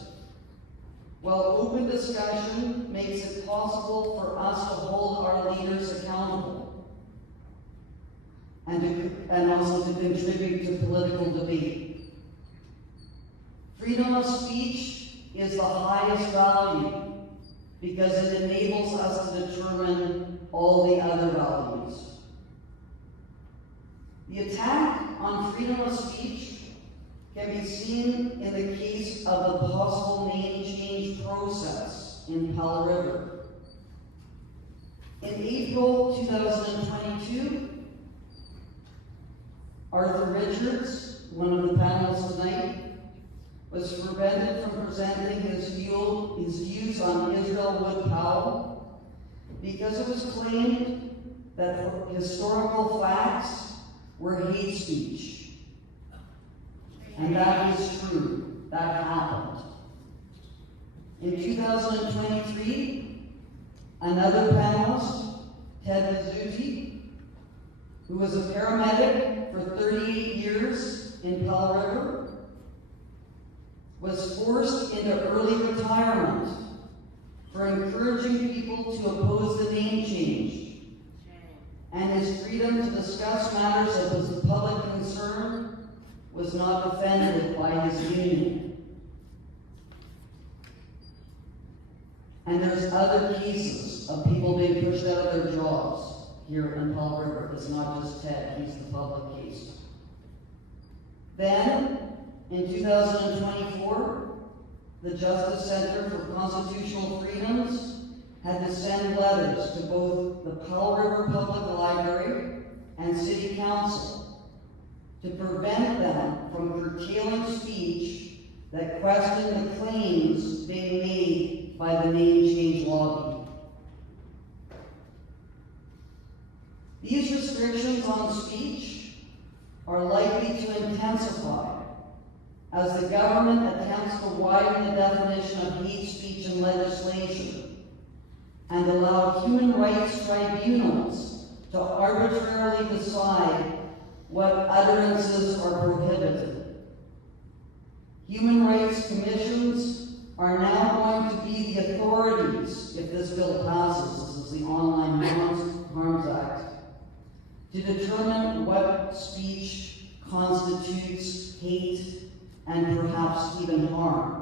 while open discussion makes it possible for us to hold our leaders accountable and also to contribute to political debate. Freedom of speech is the highest value because it enables us to determine all the other values. The attack on freedom of speech can be seen in the case of the possible name change process in Powell River. In April 2022, Arthur Richards, one of the panelists tonight, was prevented from presenting his views on Israel Wood Powell because it was claimed that historical facts were hate speech. And that is true. That happened. In 2023, another panelist, Ted Mizuti, who was a paramedic for 38 years in Powell River, was forced into early retirement for encouraging people to oppose the name change, and his freedom to discuss matters of his public concern was not defended by his union. And there's other cases of people being pushed out of their jobs here in Powell River. It's not just Ted, he's the public case. Then, in 2024, the Justice Center for Constitutional Freedoms had to send letters to both the Powell River Public Library and City Council to prevent them from curtailing speech that questioned the claims being made by the name change lobby. These restrictions on speech are likely to intensify as the government attempts to widen the definition of hate speech in legislation and allow human rights tribunals to arbitrarily decide what utterances are prohibited. Human rights commissions are now going to be the authorities, if this bill passes, this is the Online Harms Act, to determine what speech constitutes hate and perhaps even harm.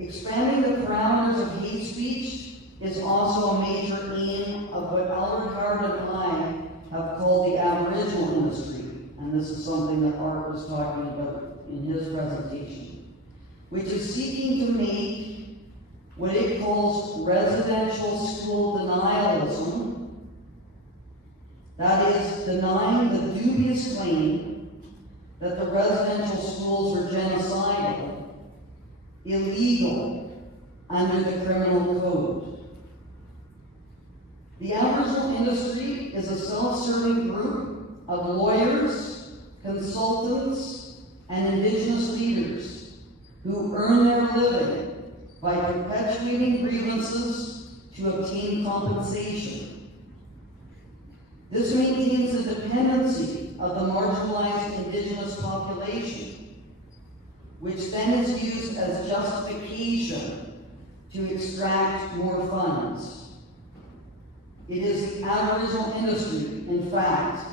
Expanding the parameters of hate speech is also a major aim of what Albert Howard and I have called the Aboriginal industry, and this is something that Art was talking about in his presentation, which is seeking to make what it calls residential school denialism, that is, denying the dubious claim that the residential schools are genocidal, illegal under the criminal code. The Aboriginal industry is a self-serving group of lawyers, consultants, and Indigenous leaders who earn their living by perpetuating grievances to obtain compensation. This maintains the dependency of the marginalized Indigenous population, which then is used as justification to extract more funds. It is the Aboriginal industry, in fact,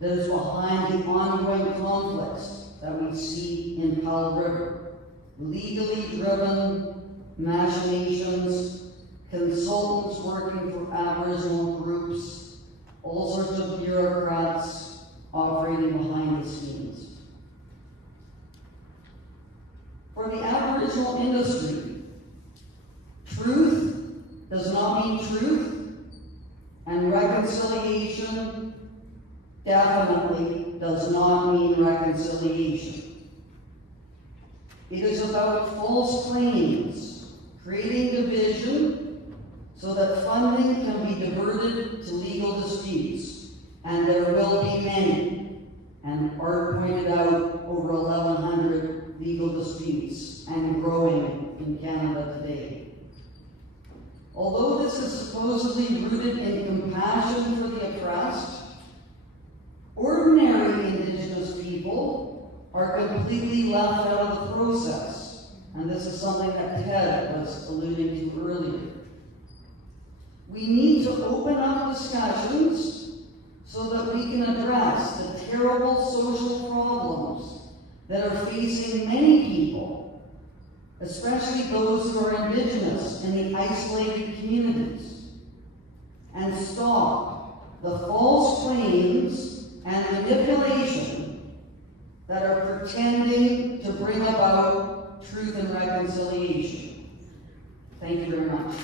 that is behind the ongoing conflicts that we see in Powell River. Legally driven machinations, consultants working for Aboriginal groups, all sorts of bureaucrats operating behind the scenes. For the Aboriginal industry, truth does not mean truth, and reconciliation definitely does not mean reconciliation. It is about false claims, creating division so that funding can be diverted to legal disputes, and there will be many. And Art pointed out over 1,100 legal disputes and growing in Canada today. Although this is supposedly rooted in compassion for the oppressed, ordinary Indigenous people are completely left out of the process. And this is something that Ted was alluding to earlier. We need to open up discussions so that we can address the terrible social problems that are facing many people, especially those who are Indigenous in the isolated communities, and stop the false claims and manipulation that are pretending to bring about truth and reconciliation. Thank you very much.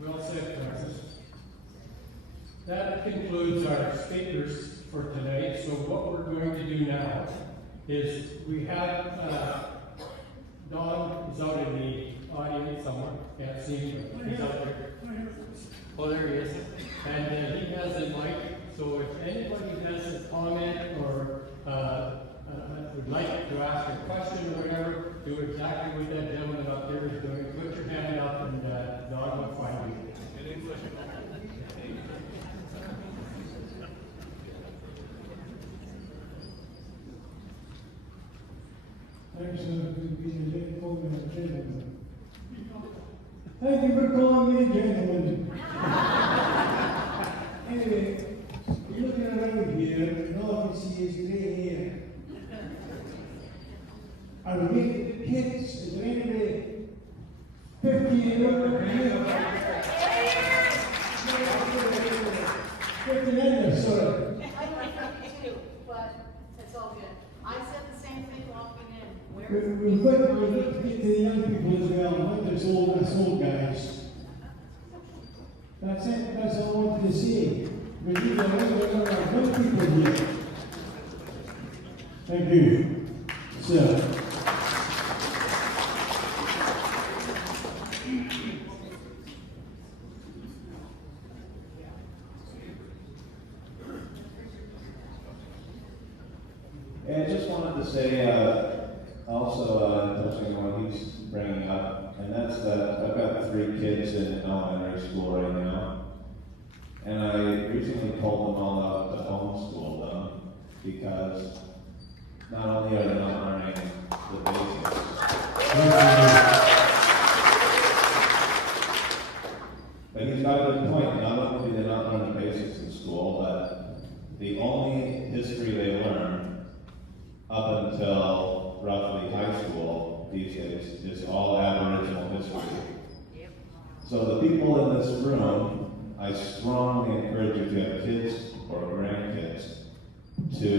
Well said, Francis. That concludes our speakers for tonight. So what we're going to do now is we have Don is out in the audience somewhere. Can't see him, but he's out there. Oh, there he is. And he has a mic. So if anybody has a comment or would like to ask a question or whatever, do exactly what that gentleman up there is doing. Put your hand up and Don will find you. Thank you for calling me a gentleman. Anyway, you're looking around here, and all I can see is grey hair. Are we making the kids? Is there anybody 50-year-old here? 59, sorry. I'm like 52, but it's all good. I said the same thing walking in. We've got to get to the young people as well, not just old guys. That's it, that's all I wanted to say. We need a lot of young people here. Thank you. So. And I just wanted to say, also touching on what he's bringing up, and that's that I've got 3 kids in elementary school right now, and I recently pulled them all out to homeschool them because not only are they not learning the basics, but he's got a good point. Not only do they not learn the basics in school, but the only history they learn up until roughly high school these days is all Aboriginal history. So the people in this room, I strongly encourage you to have kids or grandkids to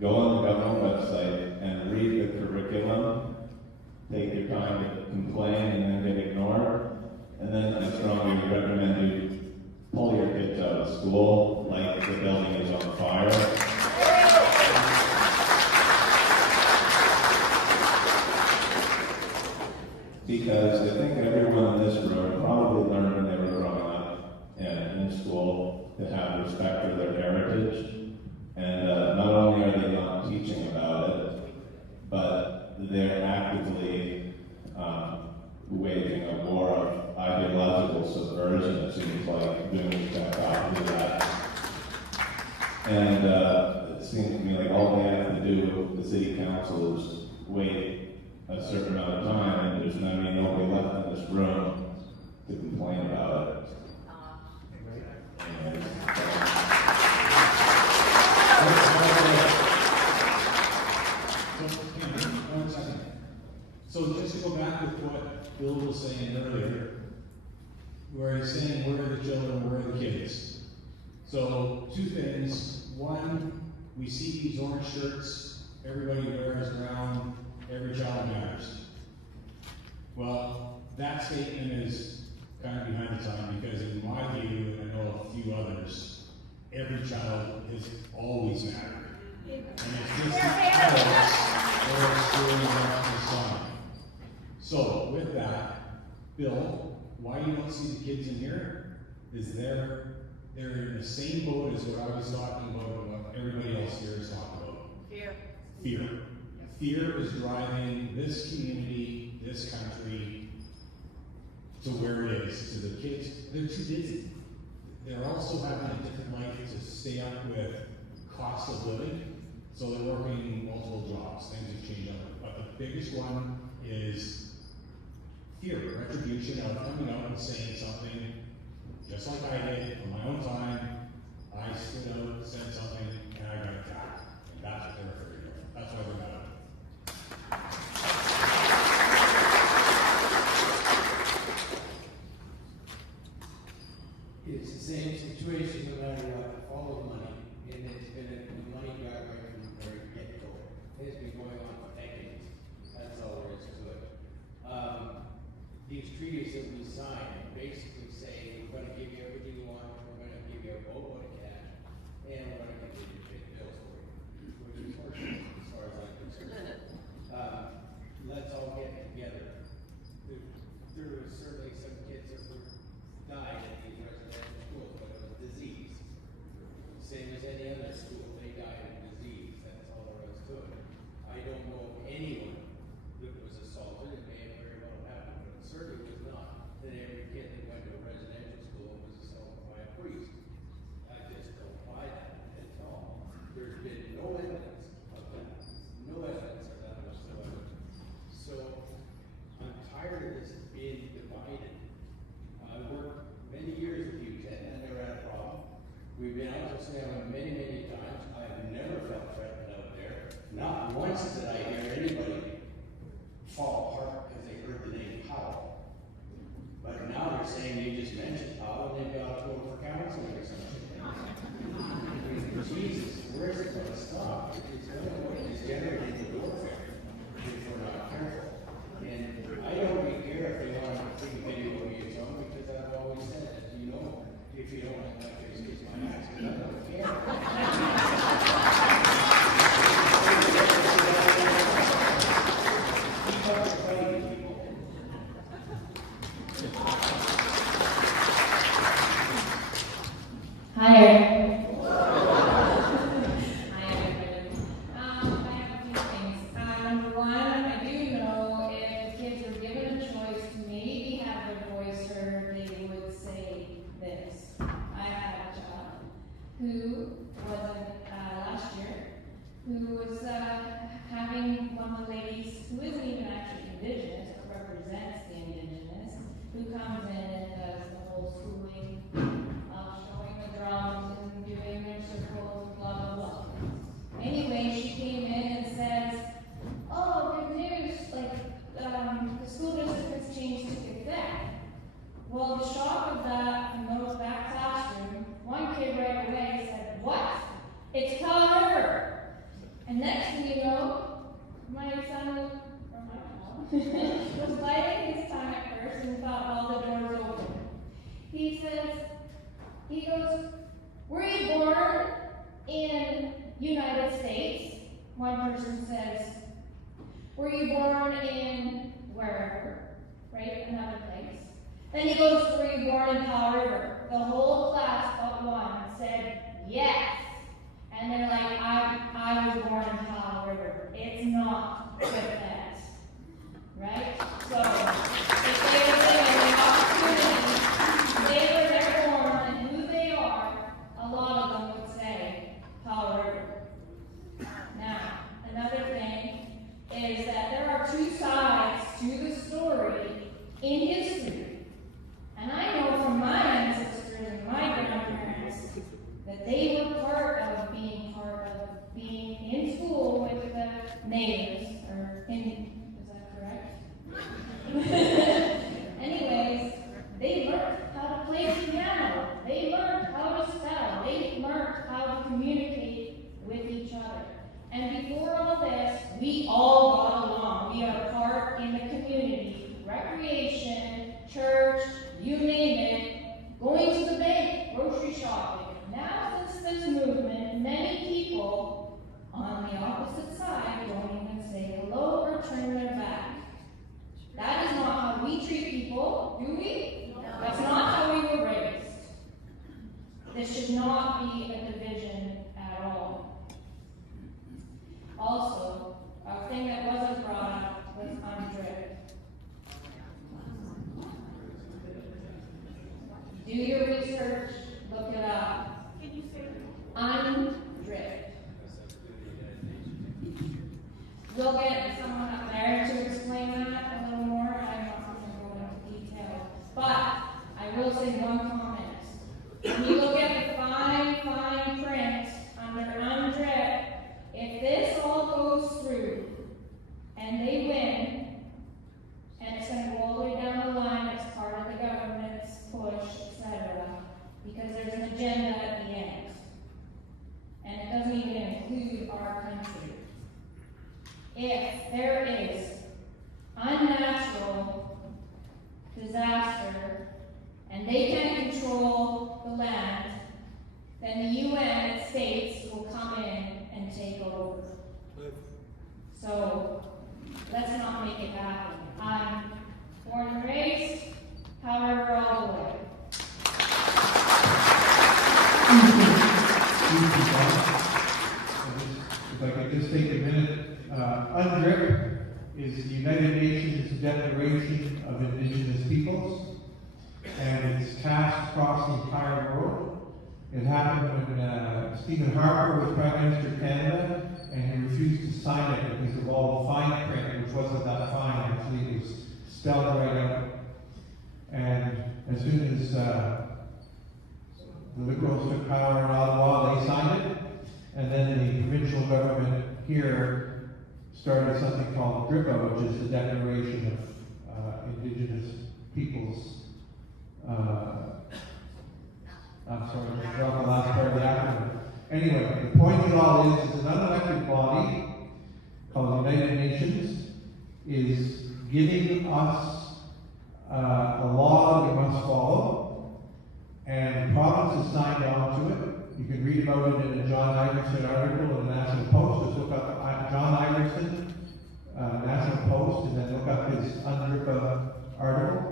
go on the government website and read the curriculum, take your time to complain and then get ignored, and then I strongly recommend you pull your kids out of school like the building is on fire. Because I think everyone in this room probably learned when they were growing up and in school they're actively waging a war of ideological subversion, it seems like, doing the exact opposite of that. And it seems to me like all they have to do with the city council is wait a certain amount of time, and there's not many nobody left in this room to complain about it. Anyways, One second. So just to go back with what Bill was saying earlier, where he's saying, where are the children, where are the kids? So, two things. One, we see these orange shirts, everybody wears around, every child matters. Well, that statement is kind of behind the time, because in my view, and I know a few others, every child has always mattered. And it's just the adults that are screwing up the sign. So, with that, Bill, why you don't see the kids in here is they're in the same boat as what I was talking about and what everybody else here is talking about. Fear. Fear is driving this community, this country, to where it is. To the kids, they're too busy. They're also having a different life to stay up with cost of living, so they're working multiple jobs. Things have changed on it. But the biggest one is fear, retribution of coming out and saying something, just like I did on my own time. I stood out, said something, and I got attacked. And that's what they're afraid of. That's why they're not. It's the same situation no matter what. Follow the money, and it's been a money grab right from the very get-go. It's been going on for decades. That's all there is to it. These treaties that we sign basically say we're going to give you everything you want, we're going to give you a boatload of cash, and we're going to continue to pay bills for you. Which is working, as far as I'm concerned. Let's all get together. There were certainly some kids that died at these residential schools, but it was disease. Same as any other school, they died of disease. That's all there was to it. I don't know of anyone that was assaulted. It may have very well happened, but it certainly was not that every kid that went to a residential school was assaulted by a priest. I just don't buy that at all. There's been no evidence of that. No evidence of that whatsoever. So I'm tired of this being divided. I worked many years with you, Ted, and I never had a problem. We've been out to Salem many, many times. I've never felt threatened out there. Not once did I hear anybody fall apart because they heard the name Powell. But now they're saying you just mentioned Powell and they've got to go for counseling or something. Jesus, where's it going to stop? It's going to generating warfare if we're not careful. And I don't really care if they want to take a video of me or something, because I've always said, as you know, if you don't like my face, kiss my ass, because I don't care. Keep up the fighting, people. Hi, Eric. Hi, everybody. I have a few things. Number one, I do know if kids were given a choice to maybe have their voice heard, they would say this. I had a child who was last year, who was having one of the ladies who isn't even actually indigenous, but represents the indigenous, who comes in and does the whole schooling, showing the drums and doing their circles and blah, blah, blah. Anyway, she came in and says, oh, good news, like, the school district has changed to exec. Well, the shock of that, from that classroom, one kid right away said, what? It's Powell River. And next thing you know, my son, or my child, was biting his tongue at first and thought all the doors open. He goes, were you born in United States? One person says, were you born in wherever, right, another place? Then he goes, were you born in Powell River? The whole class but one said, yes. And they're like, I was born in Powell River. It's not good that. neighbors, is that correct? Anyways, they learned how to play piano, they learned how to spell, they learned how to communicate with each other. And before all this, we all got along. We are part in the community, recreation, church, you name it, going to the bank, grocery shopping. Now, since this movement, many people on the opposite side don't even say hello or turn their back. That is not how we treat people, do we? No. That's not how we were raised. This should not be a division at all. Also, a thing that wasn't brought up was undrift. Do your research, look it up. Can you say undrift? We'll get someone up there to explain that a little more. I'm not going to go into detail. But I will say one comment. When you look at the fine print under undrift, if this all goes through and they win, and it's going to go all the way down the line as part of the government's push, etc., because there's an agenda at the end. And it doesn't even include our country. If there is unnatural disaster and they can't control the land, then the UN states will come in and take over. So let's not make it happen. I'm born and raised, Powell River all the way. If I could just take a minute. UNDRIP is the United Nations Declaration of Indigenous Peoples, and it's cast across the entire world. It happened when Stephen Harper was Prime Minister of Canada, and he refused to sign it because of all the fine print, which wasn't that fine. Actually, it was spelled right out. And as soon as the Liberals took power in Ottawa, they signed it, and then the provincial government here started something called DRIPA, which is the Declaration of Indigenous Peoples. I'm sorry, I dropped the last part of the acronym. Anyway, the point of it all is an unelected body called the United Nations is giving us a law that we must follow, and the province has signed on to it. You can read about it in a John Iverson article in the National Post. Just look up John Iverson, National Post, and then look up his UNDRIPA article.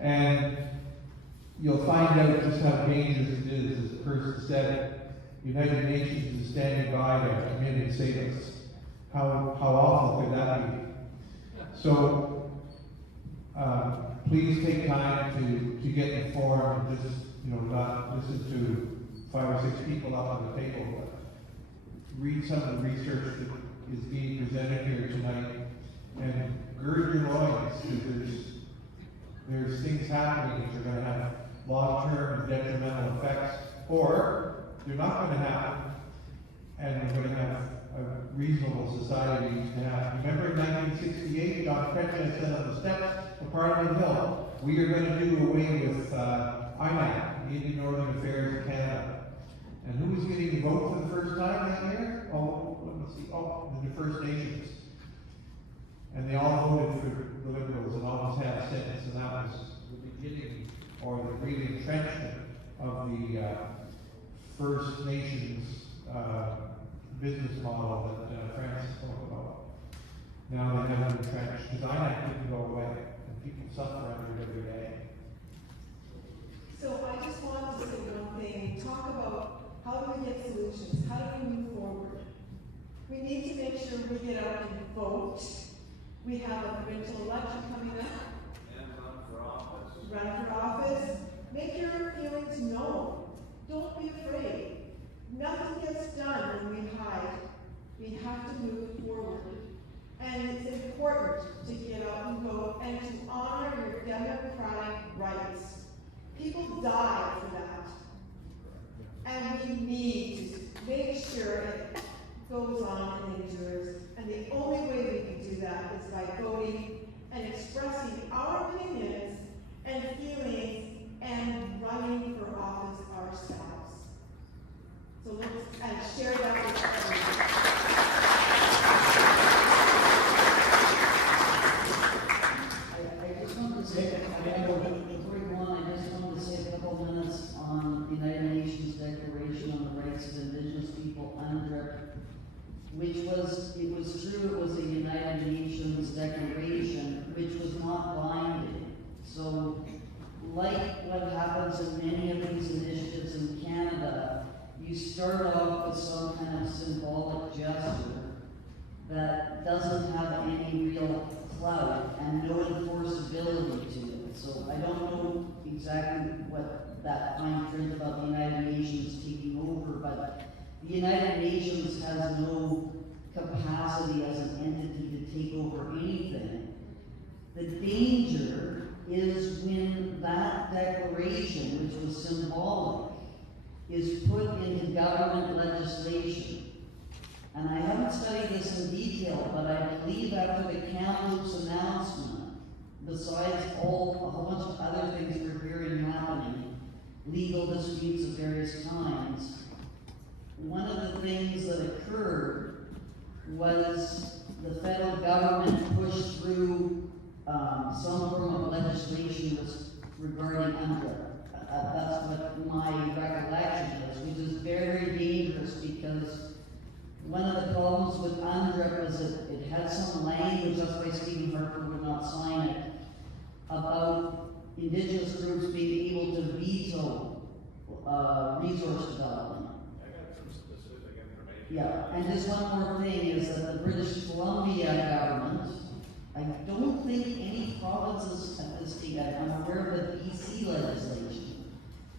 And you'll find out just how dangerous it is. As the person said, the United Nations is standing by to come in and save us. How awful could that be? So please take time to get informed and just not listen to 5 or 6 people up on the table, but read some of the research that is being presented here tonight and gird your loins, because there's things happening which are going to have long-term and detrimental effects, or they're not going to happen, and we're going to have a reasonable society we used to have. Remember in 1968, John French said on the steps of Parliament Hill, we are going to do away with INAC, the Indian Northern Affairs of Canada. And who was getting the vote for the first time that year? The First Nations. And they all voted for the Liberals and almost have since, and that was the beginning, or the great entrenchment of the First Nations business model that Francis spoke about. Now they have entrenched, because INAC didn't go away, and people suffer under it every day. So I just wanted to say one thing, talk about how do we get solutions, how do we move forward? We need to make sure we get out and vote. We have a provincial election coming up. And run for office. Run for office. Make your feelings known. Don't be afraid. Nothing gets done when we hide. We have to move forward. And it's important to get out and vote and to honor your democratic rights. People die for that. And we need to make sure it goes on and endures. And the only it was true, it was a United Nations declaration, which was not binding. So, like what happens in many of these initiatives in Canada, you start off with some kind of symbolic gesture that doesn't have any real clout and no enforceability to it. So I don't know exactly what that fine print about the United Nations taking over, but the United Nations has no capacity as an entity to take over anything. The danger is when that declaration, which was symbolic, is put into government legislation. And I haven't studied this in detail, but I believe after the Kamloops announcement, besides a whole bunch of other things we're hearing happening, legal disputes of various kinds, one of the things that occurred was the federal government pushed through some form of legislation regarding UNDRIP. That's what my recollection is, which is very dangerous because one of the problems with UNDRIP is that it had some language, that's why Stephen Harper would not sign it, about Indigenous groups being able to veto resource development. I got some specific information. Yeah, and just one more thing is that the British Columbia government, I don't think any provinces at this stage, I'm aware of the BC legislation.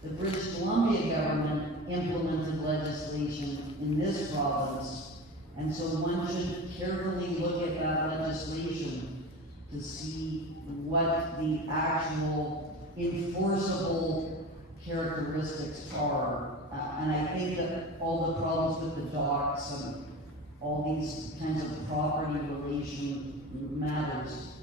The British Columbia government implemented legislation in this province, and so one should carefully look at that legislation to see what the actual enforceable characteristics are. And I think that all the problems with the docks and all these kinds of property relation matters,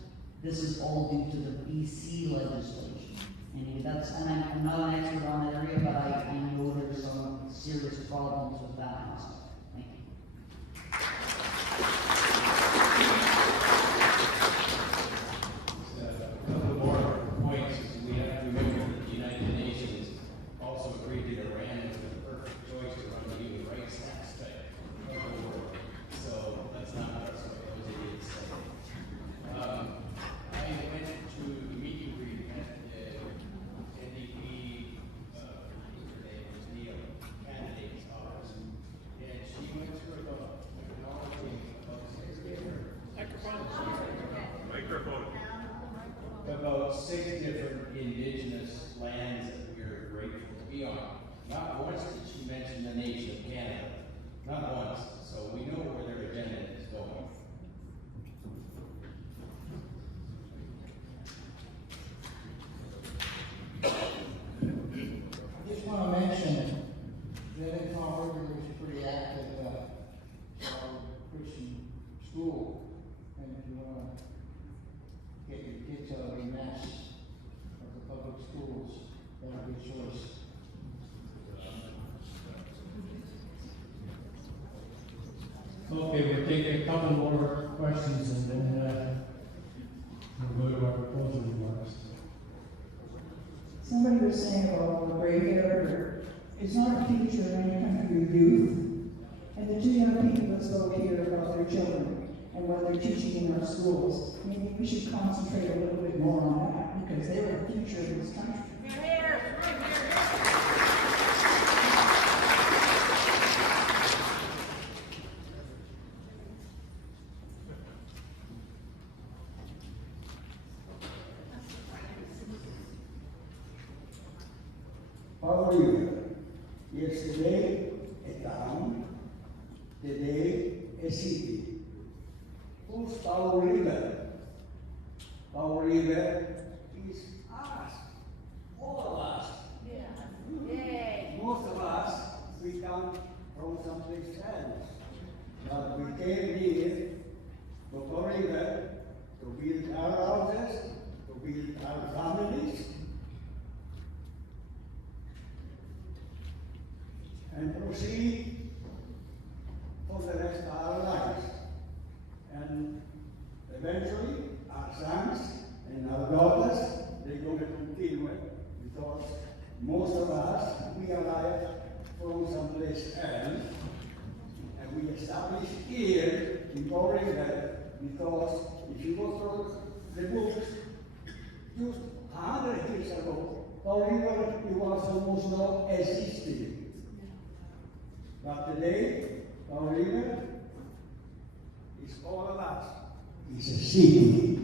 this is all due to the BC legislation. And I'm not an expert on that area, but I know there's some serious problems with that aspect. Thank you. A couple more points. We have to remember that the United Nations also agreed that Iran was the perfect choice to run the human rights aspect of the world. So that's not what those idiots say. I went to the meet and greet at NDP, her name was Neil, candidate's office, and she went through about acknowledging about 6 different about 6 different indigenous lands that we are grateful to be on. Not once did she mention the nation of Canada. Not once. So we know where their agenda is going. I just want to mention that in Powell River there's a pretty active Christian school, and if you want to get your kids out of the mess of the public schools, that would be a choice. Okay, we'll take a couple more questions and then we'll go to our closing remarks. Somebody was saying about the gray hair, it's not a future in any country of youth. And the 2 young people that spoke here about their children and what they're teaching in our schools, maybe we should concentrate a little bit more on that because they're the future of this country. Powell River. Yesterday, a town, today, a city. Who's Powell River? Powell River is us, all of us. Yeah. Yay. Most of us, we come from someplace else. But we came here to Powell River to build our houses, to build our families, and proceed for the rest of our lives. And eventually, our sons and our daughters, they're going to continue it because most of us, we arrived from someplace else, and we established here in Powell River, because if you go through the books, just 100 years ago, Powell River, it was almost not existing. But today, Powell River is all of us. It's a city.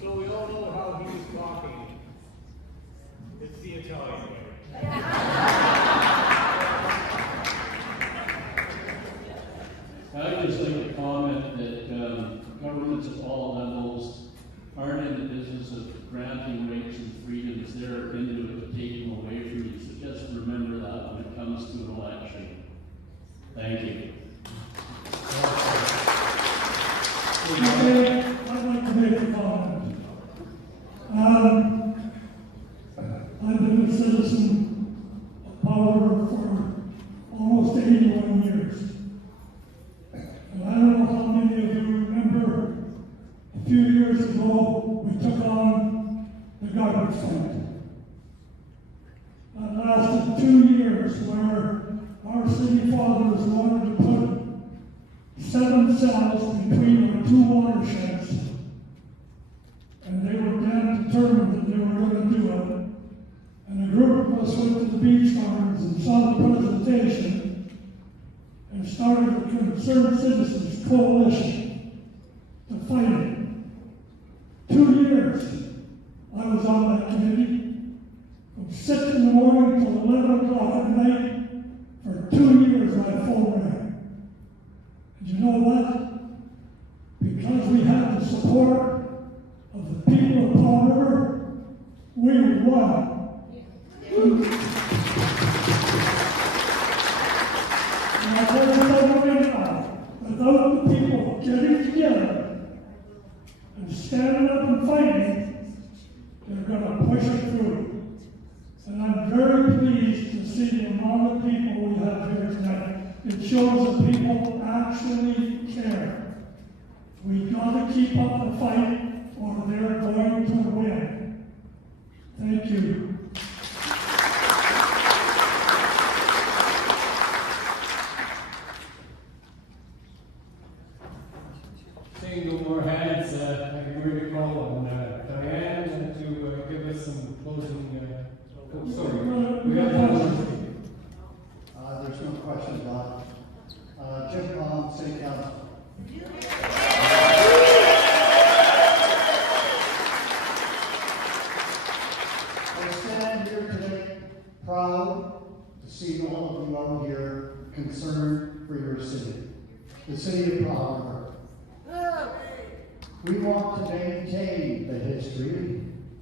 So we all know how he was talking. It's the Italian way. I'd just like to comment that governments at all levels aren't in the business of granting rights and freedoms. They're into it to take them away from you. So just remember that when it comes to an election. Thank you. Okay, I'd like to make a comment. I've been a citizen of Powell River for almost 81 years. And I don't know how many of you remember, a few years ago, we took on the garbage fight. That lasted 2 years, where our city fathers wanted to put 7 cells between our 2 watersheds. And they were damn determined that they were going to do it. And a group of us went to the beach gardens and saw the presentation and started a Concerned Citizens Coalition to fight it. 2 years I was on that committee, from 6 in the morning till 11 o'clock at night. For 2 years my phone rang. And you know what? Because we had the support of the people of Powell River, we won. And I'll tell you right now, without the people getting together and standing up and fighting, they're going to push it through. And I'm very pleased to see the amount of people we have here tonight. It shows that people actually care. We've got to keep up the fight, or they're going to win. Thank you. Seeing no more hands, I'm going to call on Diane to give us some closing. Sorry, we got one. There's no question about it. Jim Palm, City Council. I stand here today proud to see all of you out here concerned for your city, the city of Powell River. We want to maintain the history,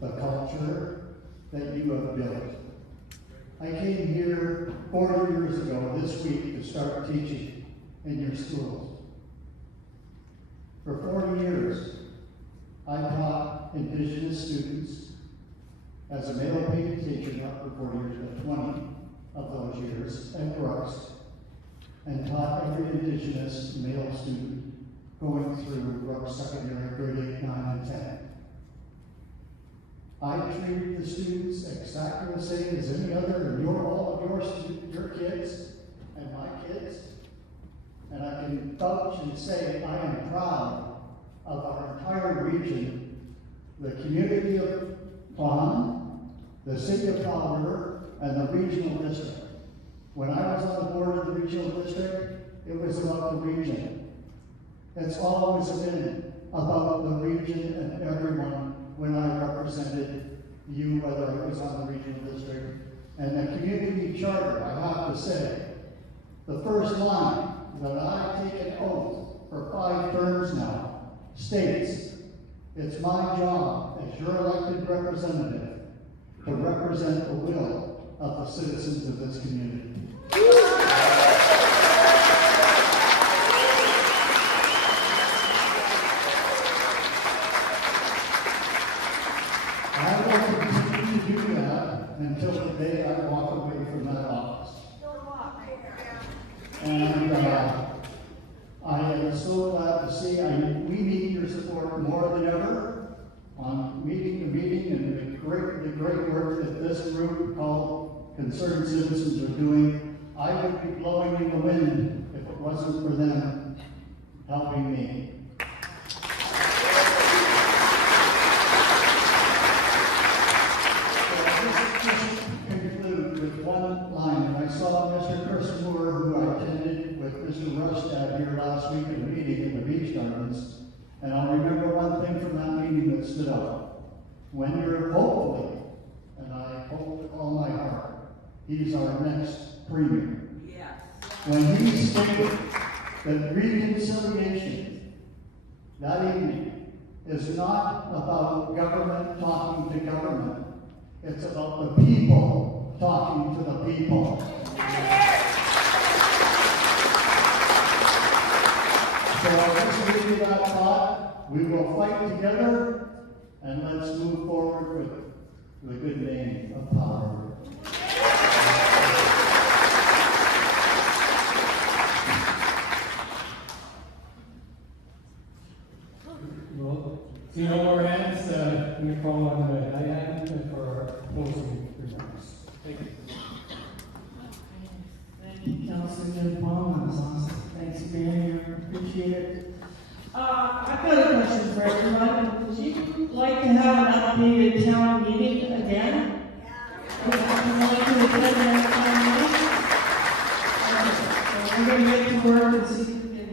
the culture that you have built. I came here 40 years ago this week to start teaching in your schools. For 40 years, I taught Indigenous students as a male-paid teacher, not for 40 years, but 20 of those years at Brooks, and taught every Indigenous male student going through Brooks Secondary, grade 8, 9, and 10. I treat the students exactly the same as any other, and all of your kids and my kids. And I can vouch and say I am proud of our entire region, the community of Pond, the city of Powell River, and the regional district. When I was on the board of the regional district, it was about the region. It's always been about the region and everyone when I represented you, whether I was on the regional district. And the community charter, I have to say, the first line that I've taken oath for 5 terms now states, it's my job as your elected representative to represent the will of the citizens of this community. I will continue to do that until the day I walk away from that office. And I am so glad to see we need your support more than ever on meeting and the great work that this concerned citizens are doing. I would be blowing in the wind if it wasn't for them helping me. Just conclude with one line. I saw Mr. Chris Moore, who I attended with Mr. Rustad here last week at a meeting in the Beach Gardens, and I'll remember one thing from that meeting that stood out. When you're hopefully, and I hope with all my heart, he's our next premier. Yes. When he stated that reconciliation that evening is not about government talking to government, it's about the people talking to the people. So I'll just give you that thought. We will fight together, and let's move forward with the good name of Powell River. Well, see no more hands. Let me call on Diane for our closing remarks. Thank you. Thank you, Councilman Paul. That was awesome. Thanks for being here. Appreciate it. I've got a question for everyone. Would you like to have an updated town meeting again? Would you like to attend that town meeting? We're going to get to work and see if we can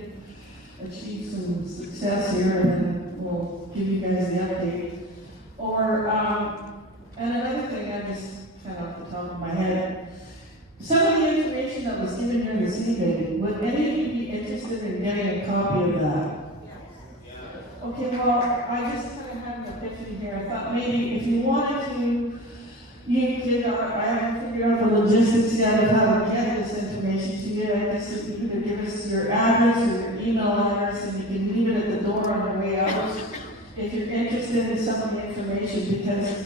achieve some success here, and then we'll give you guys the update. Or, and another thing, I just kind of off the top of my head, some of the information that was given during this evening, would any of you be interested in getting a copy of that? Okay, well, I just kind of had an epiphany here. I thought maybe if you wanted to, you could, I haven't figured out the logistics yet of how to get this information to you. I guess if you could give us your address or your email address, and you can leave it at the door on your way out if you're interested in some of the information, because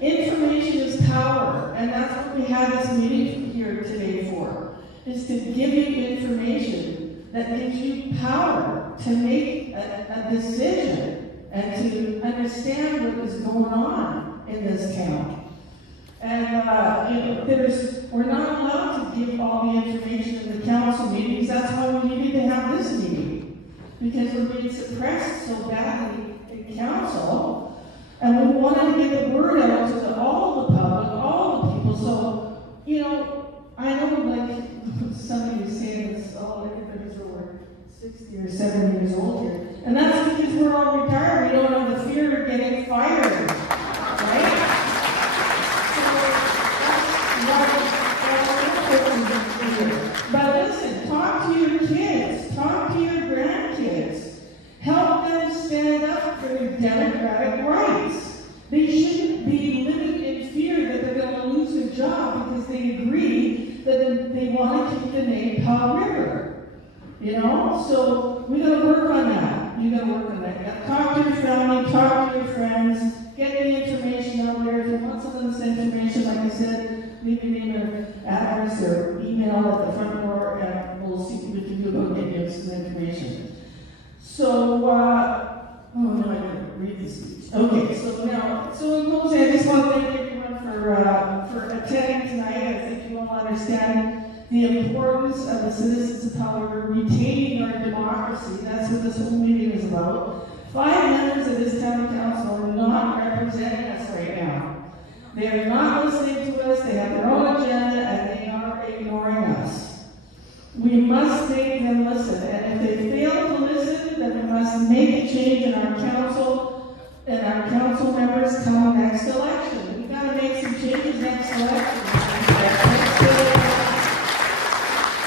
information is power, and that's what we have this meeting here today for, is to give you information that gives you power to make a decision and to understand what is going on in this town. And we're not allowed to give all the information in the council meetings. That's why we needed to have this meeting, because we're being suppressed so badly in council, and we wanted to get the word out to all the public, all the people. So, I know, like somebody was saying this, everybody's over 60 or 70 years old here, and that's because we're all retired. We don't have the fear of getting fired, right? But listen, talk to your kids, talk to your grandkids, help them stand up for their democratic rights. They shouldn't be living in fear that they're going to lose their job because they agree that they want to keep the name Powell River. So we got to work on that. You got to work on that. Talk to your family, talk to your friends, get the information out there. If you want some of this information, like I said, leave your name and address or email at the front door, and we'll see what we can do about getting you some information. So, oh no, I didn't read the speech. Okay, so in closing, I just want to thank everyone for attending tonight. I think you all understand the importance of the citizens of Powell River retaining our democracy. That's what this whole meeting is about. 5 members of this town council are not representing us right now. They are not listening to us, they have their own agenda, and they are ignoring us. We must make them listen, and if they fail to listen, then we must make a change in our council and our council members come next election. We've got to make some changes next election.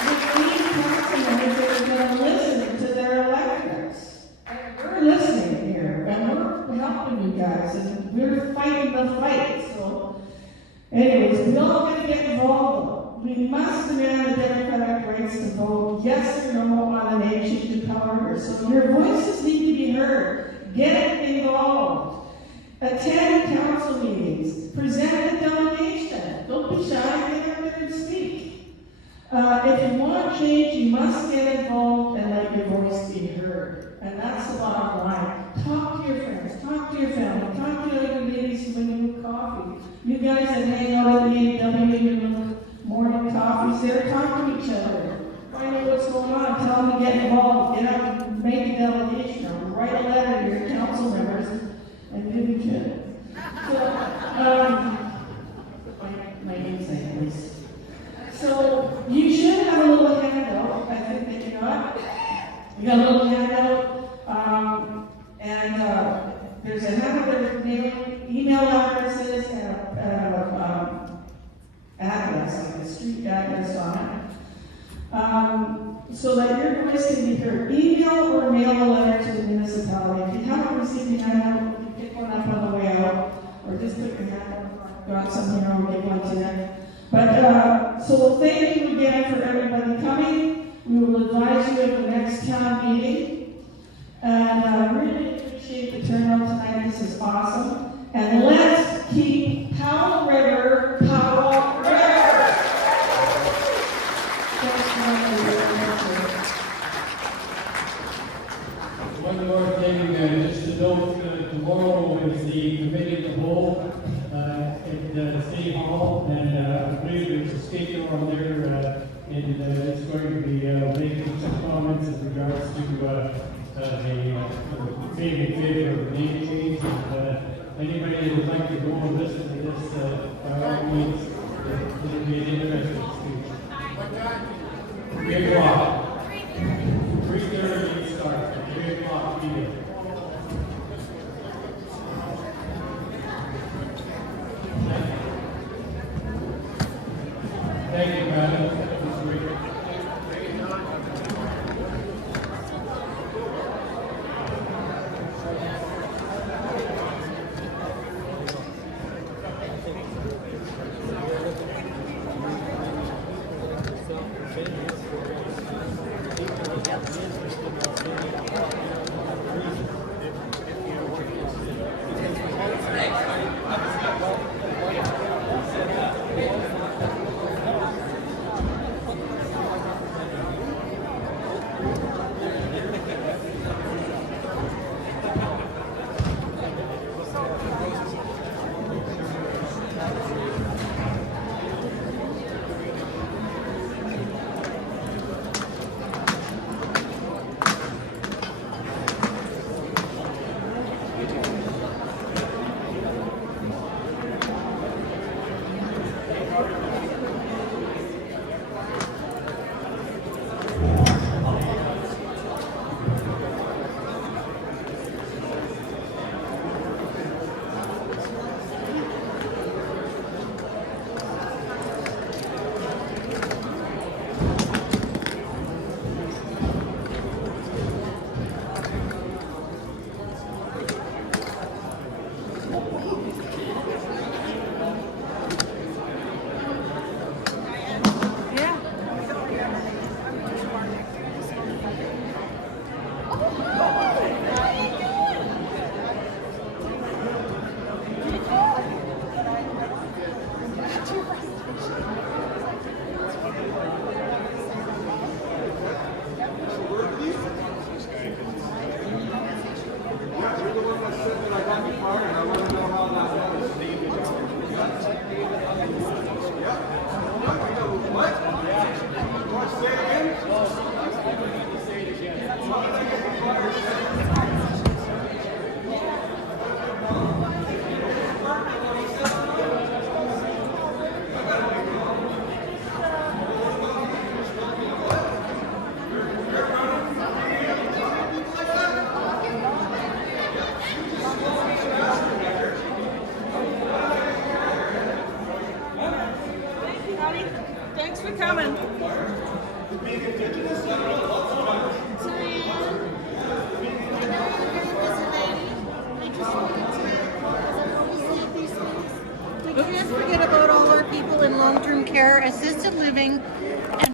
We need council members that are going to listen to their electors. And we're listening here, and we're helping you guys, and we're fighting the fight. So, anyways, we all got to get involved. We must demand the democratic rights to vote yes or no on the name change of Powell River. So your voices need to be heard. Get involved. Attend council meetings. Present a delegation. Don't be shy. Get out there and speak. If you want change, you must get involved and let your voice be heard. And that's the bottom line. Talk to your friends. Talk to your family. Talk to other ladies when you have coffee. You guys that hang out at the AW, there, talk to each other, find out what's going on, tell them to get involved, get out, make a delegation, or write a letter to your council members, and do the kid. So, my name's anyways. So, you should have a little handout, I think that you got. You got a little handout, there's a handout with email addresses and address, like a street address on it. So that your voice can be heard. Email or mail a letter to the municipality. If you haven't received a handout, you pick one up on the way out, or just put your hand up, got some here, I'll give one to you. But, so thank you again for everybody coming. We will advise you at the next town meeting. And I really appreciate the turnout tonight. This is awesome. And let's keep Powell River, Powell River. One more thing, just to note, tomorrow is the committee of the whole at City Hall, and I believe there's a speaker on there, and it's going to be making some comments in regards to being in favor of the name change. And anybody who would like to go and listen to this, by all means, it'll be an interesting speech. 3 o'clock. 3:30 starts. 3 o'clock p.m. Thank you, madam. That was great. Thanks for coming. Being Indigenous, I don't know, lots of fun. We can't forget about all our people in long-term care, assisted living,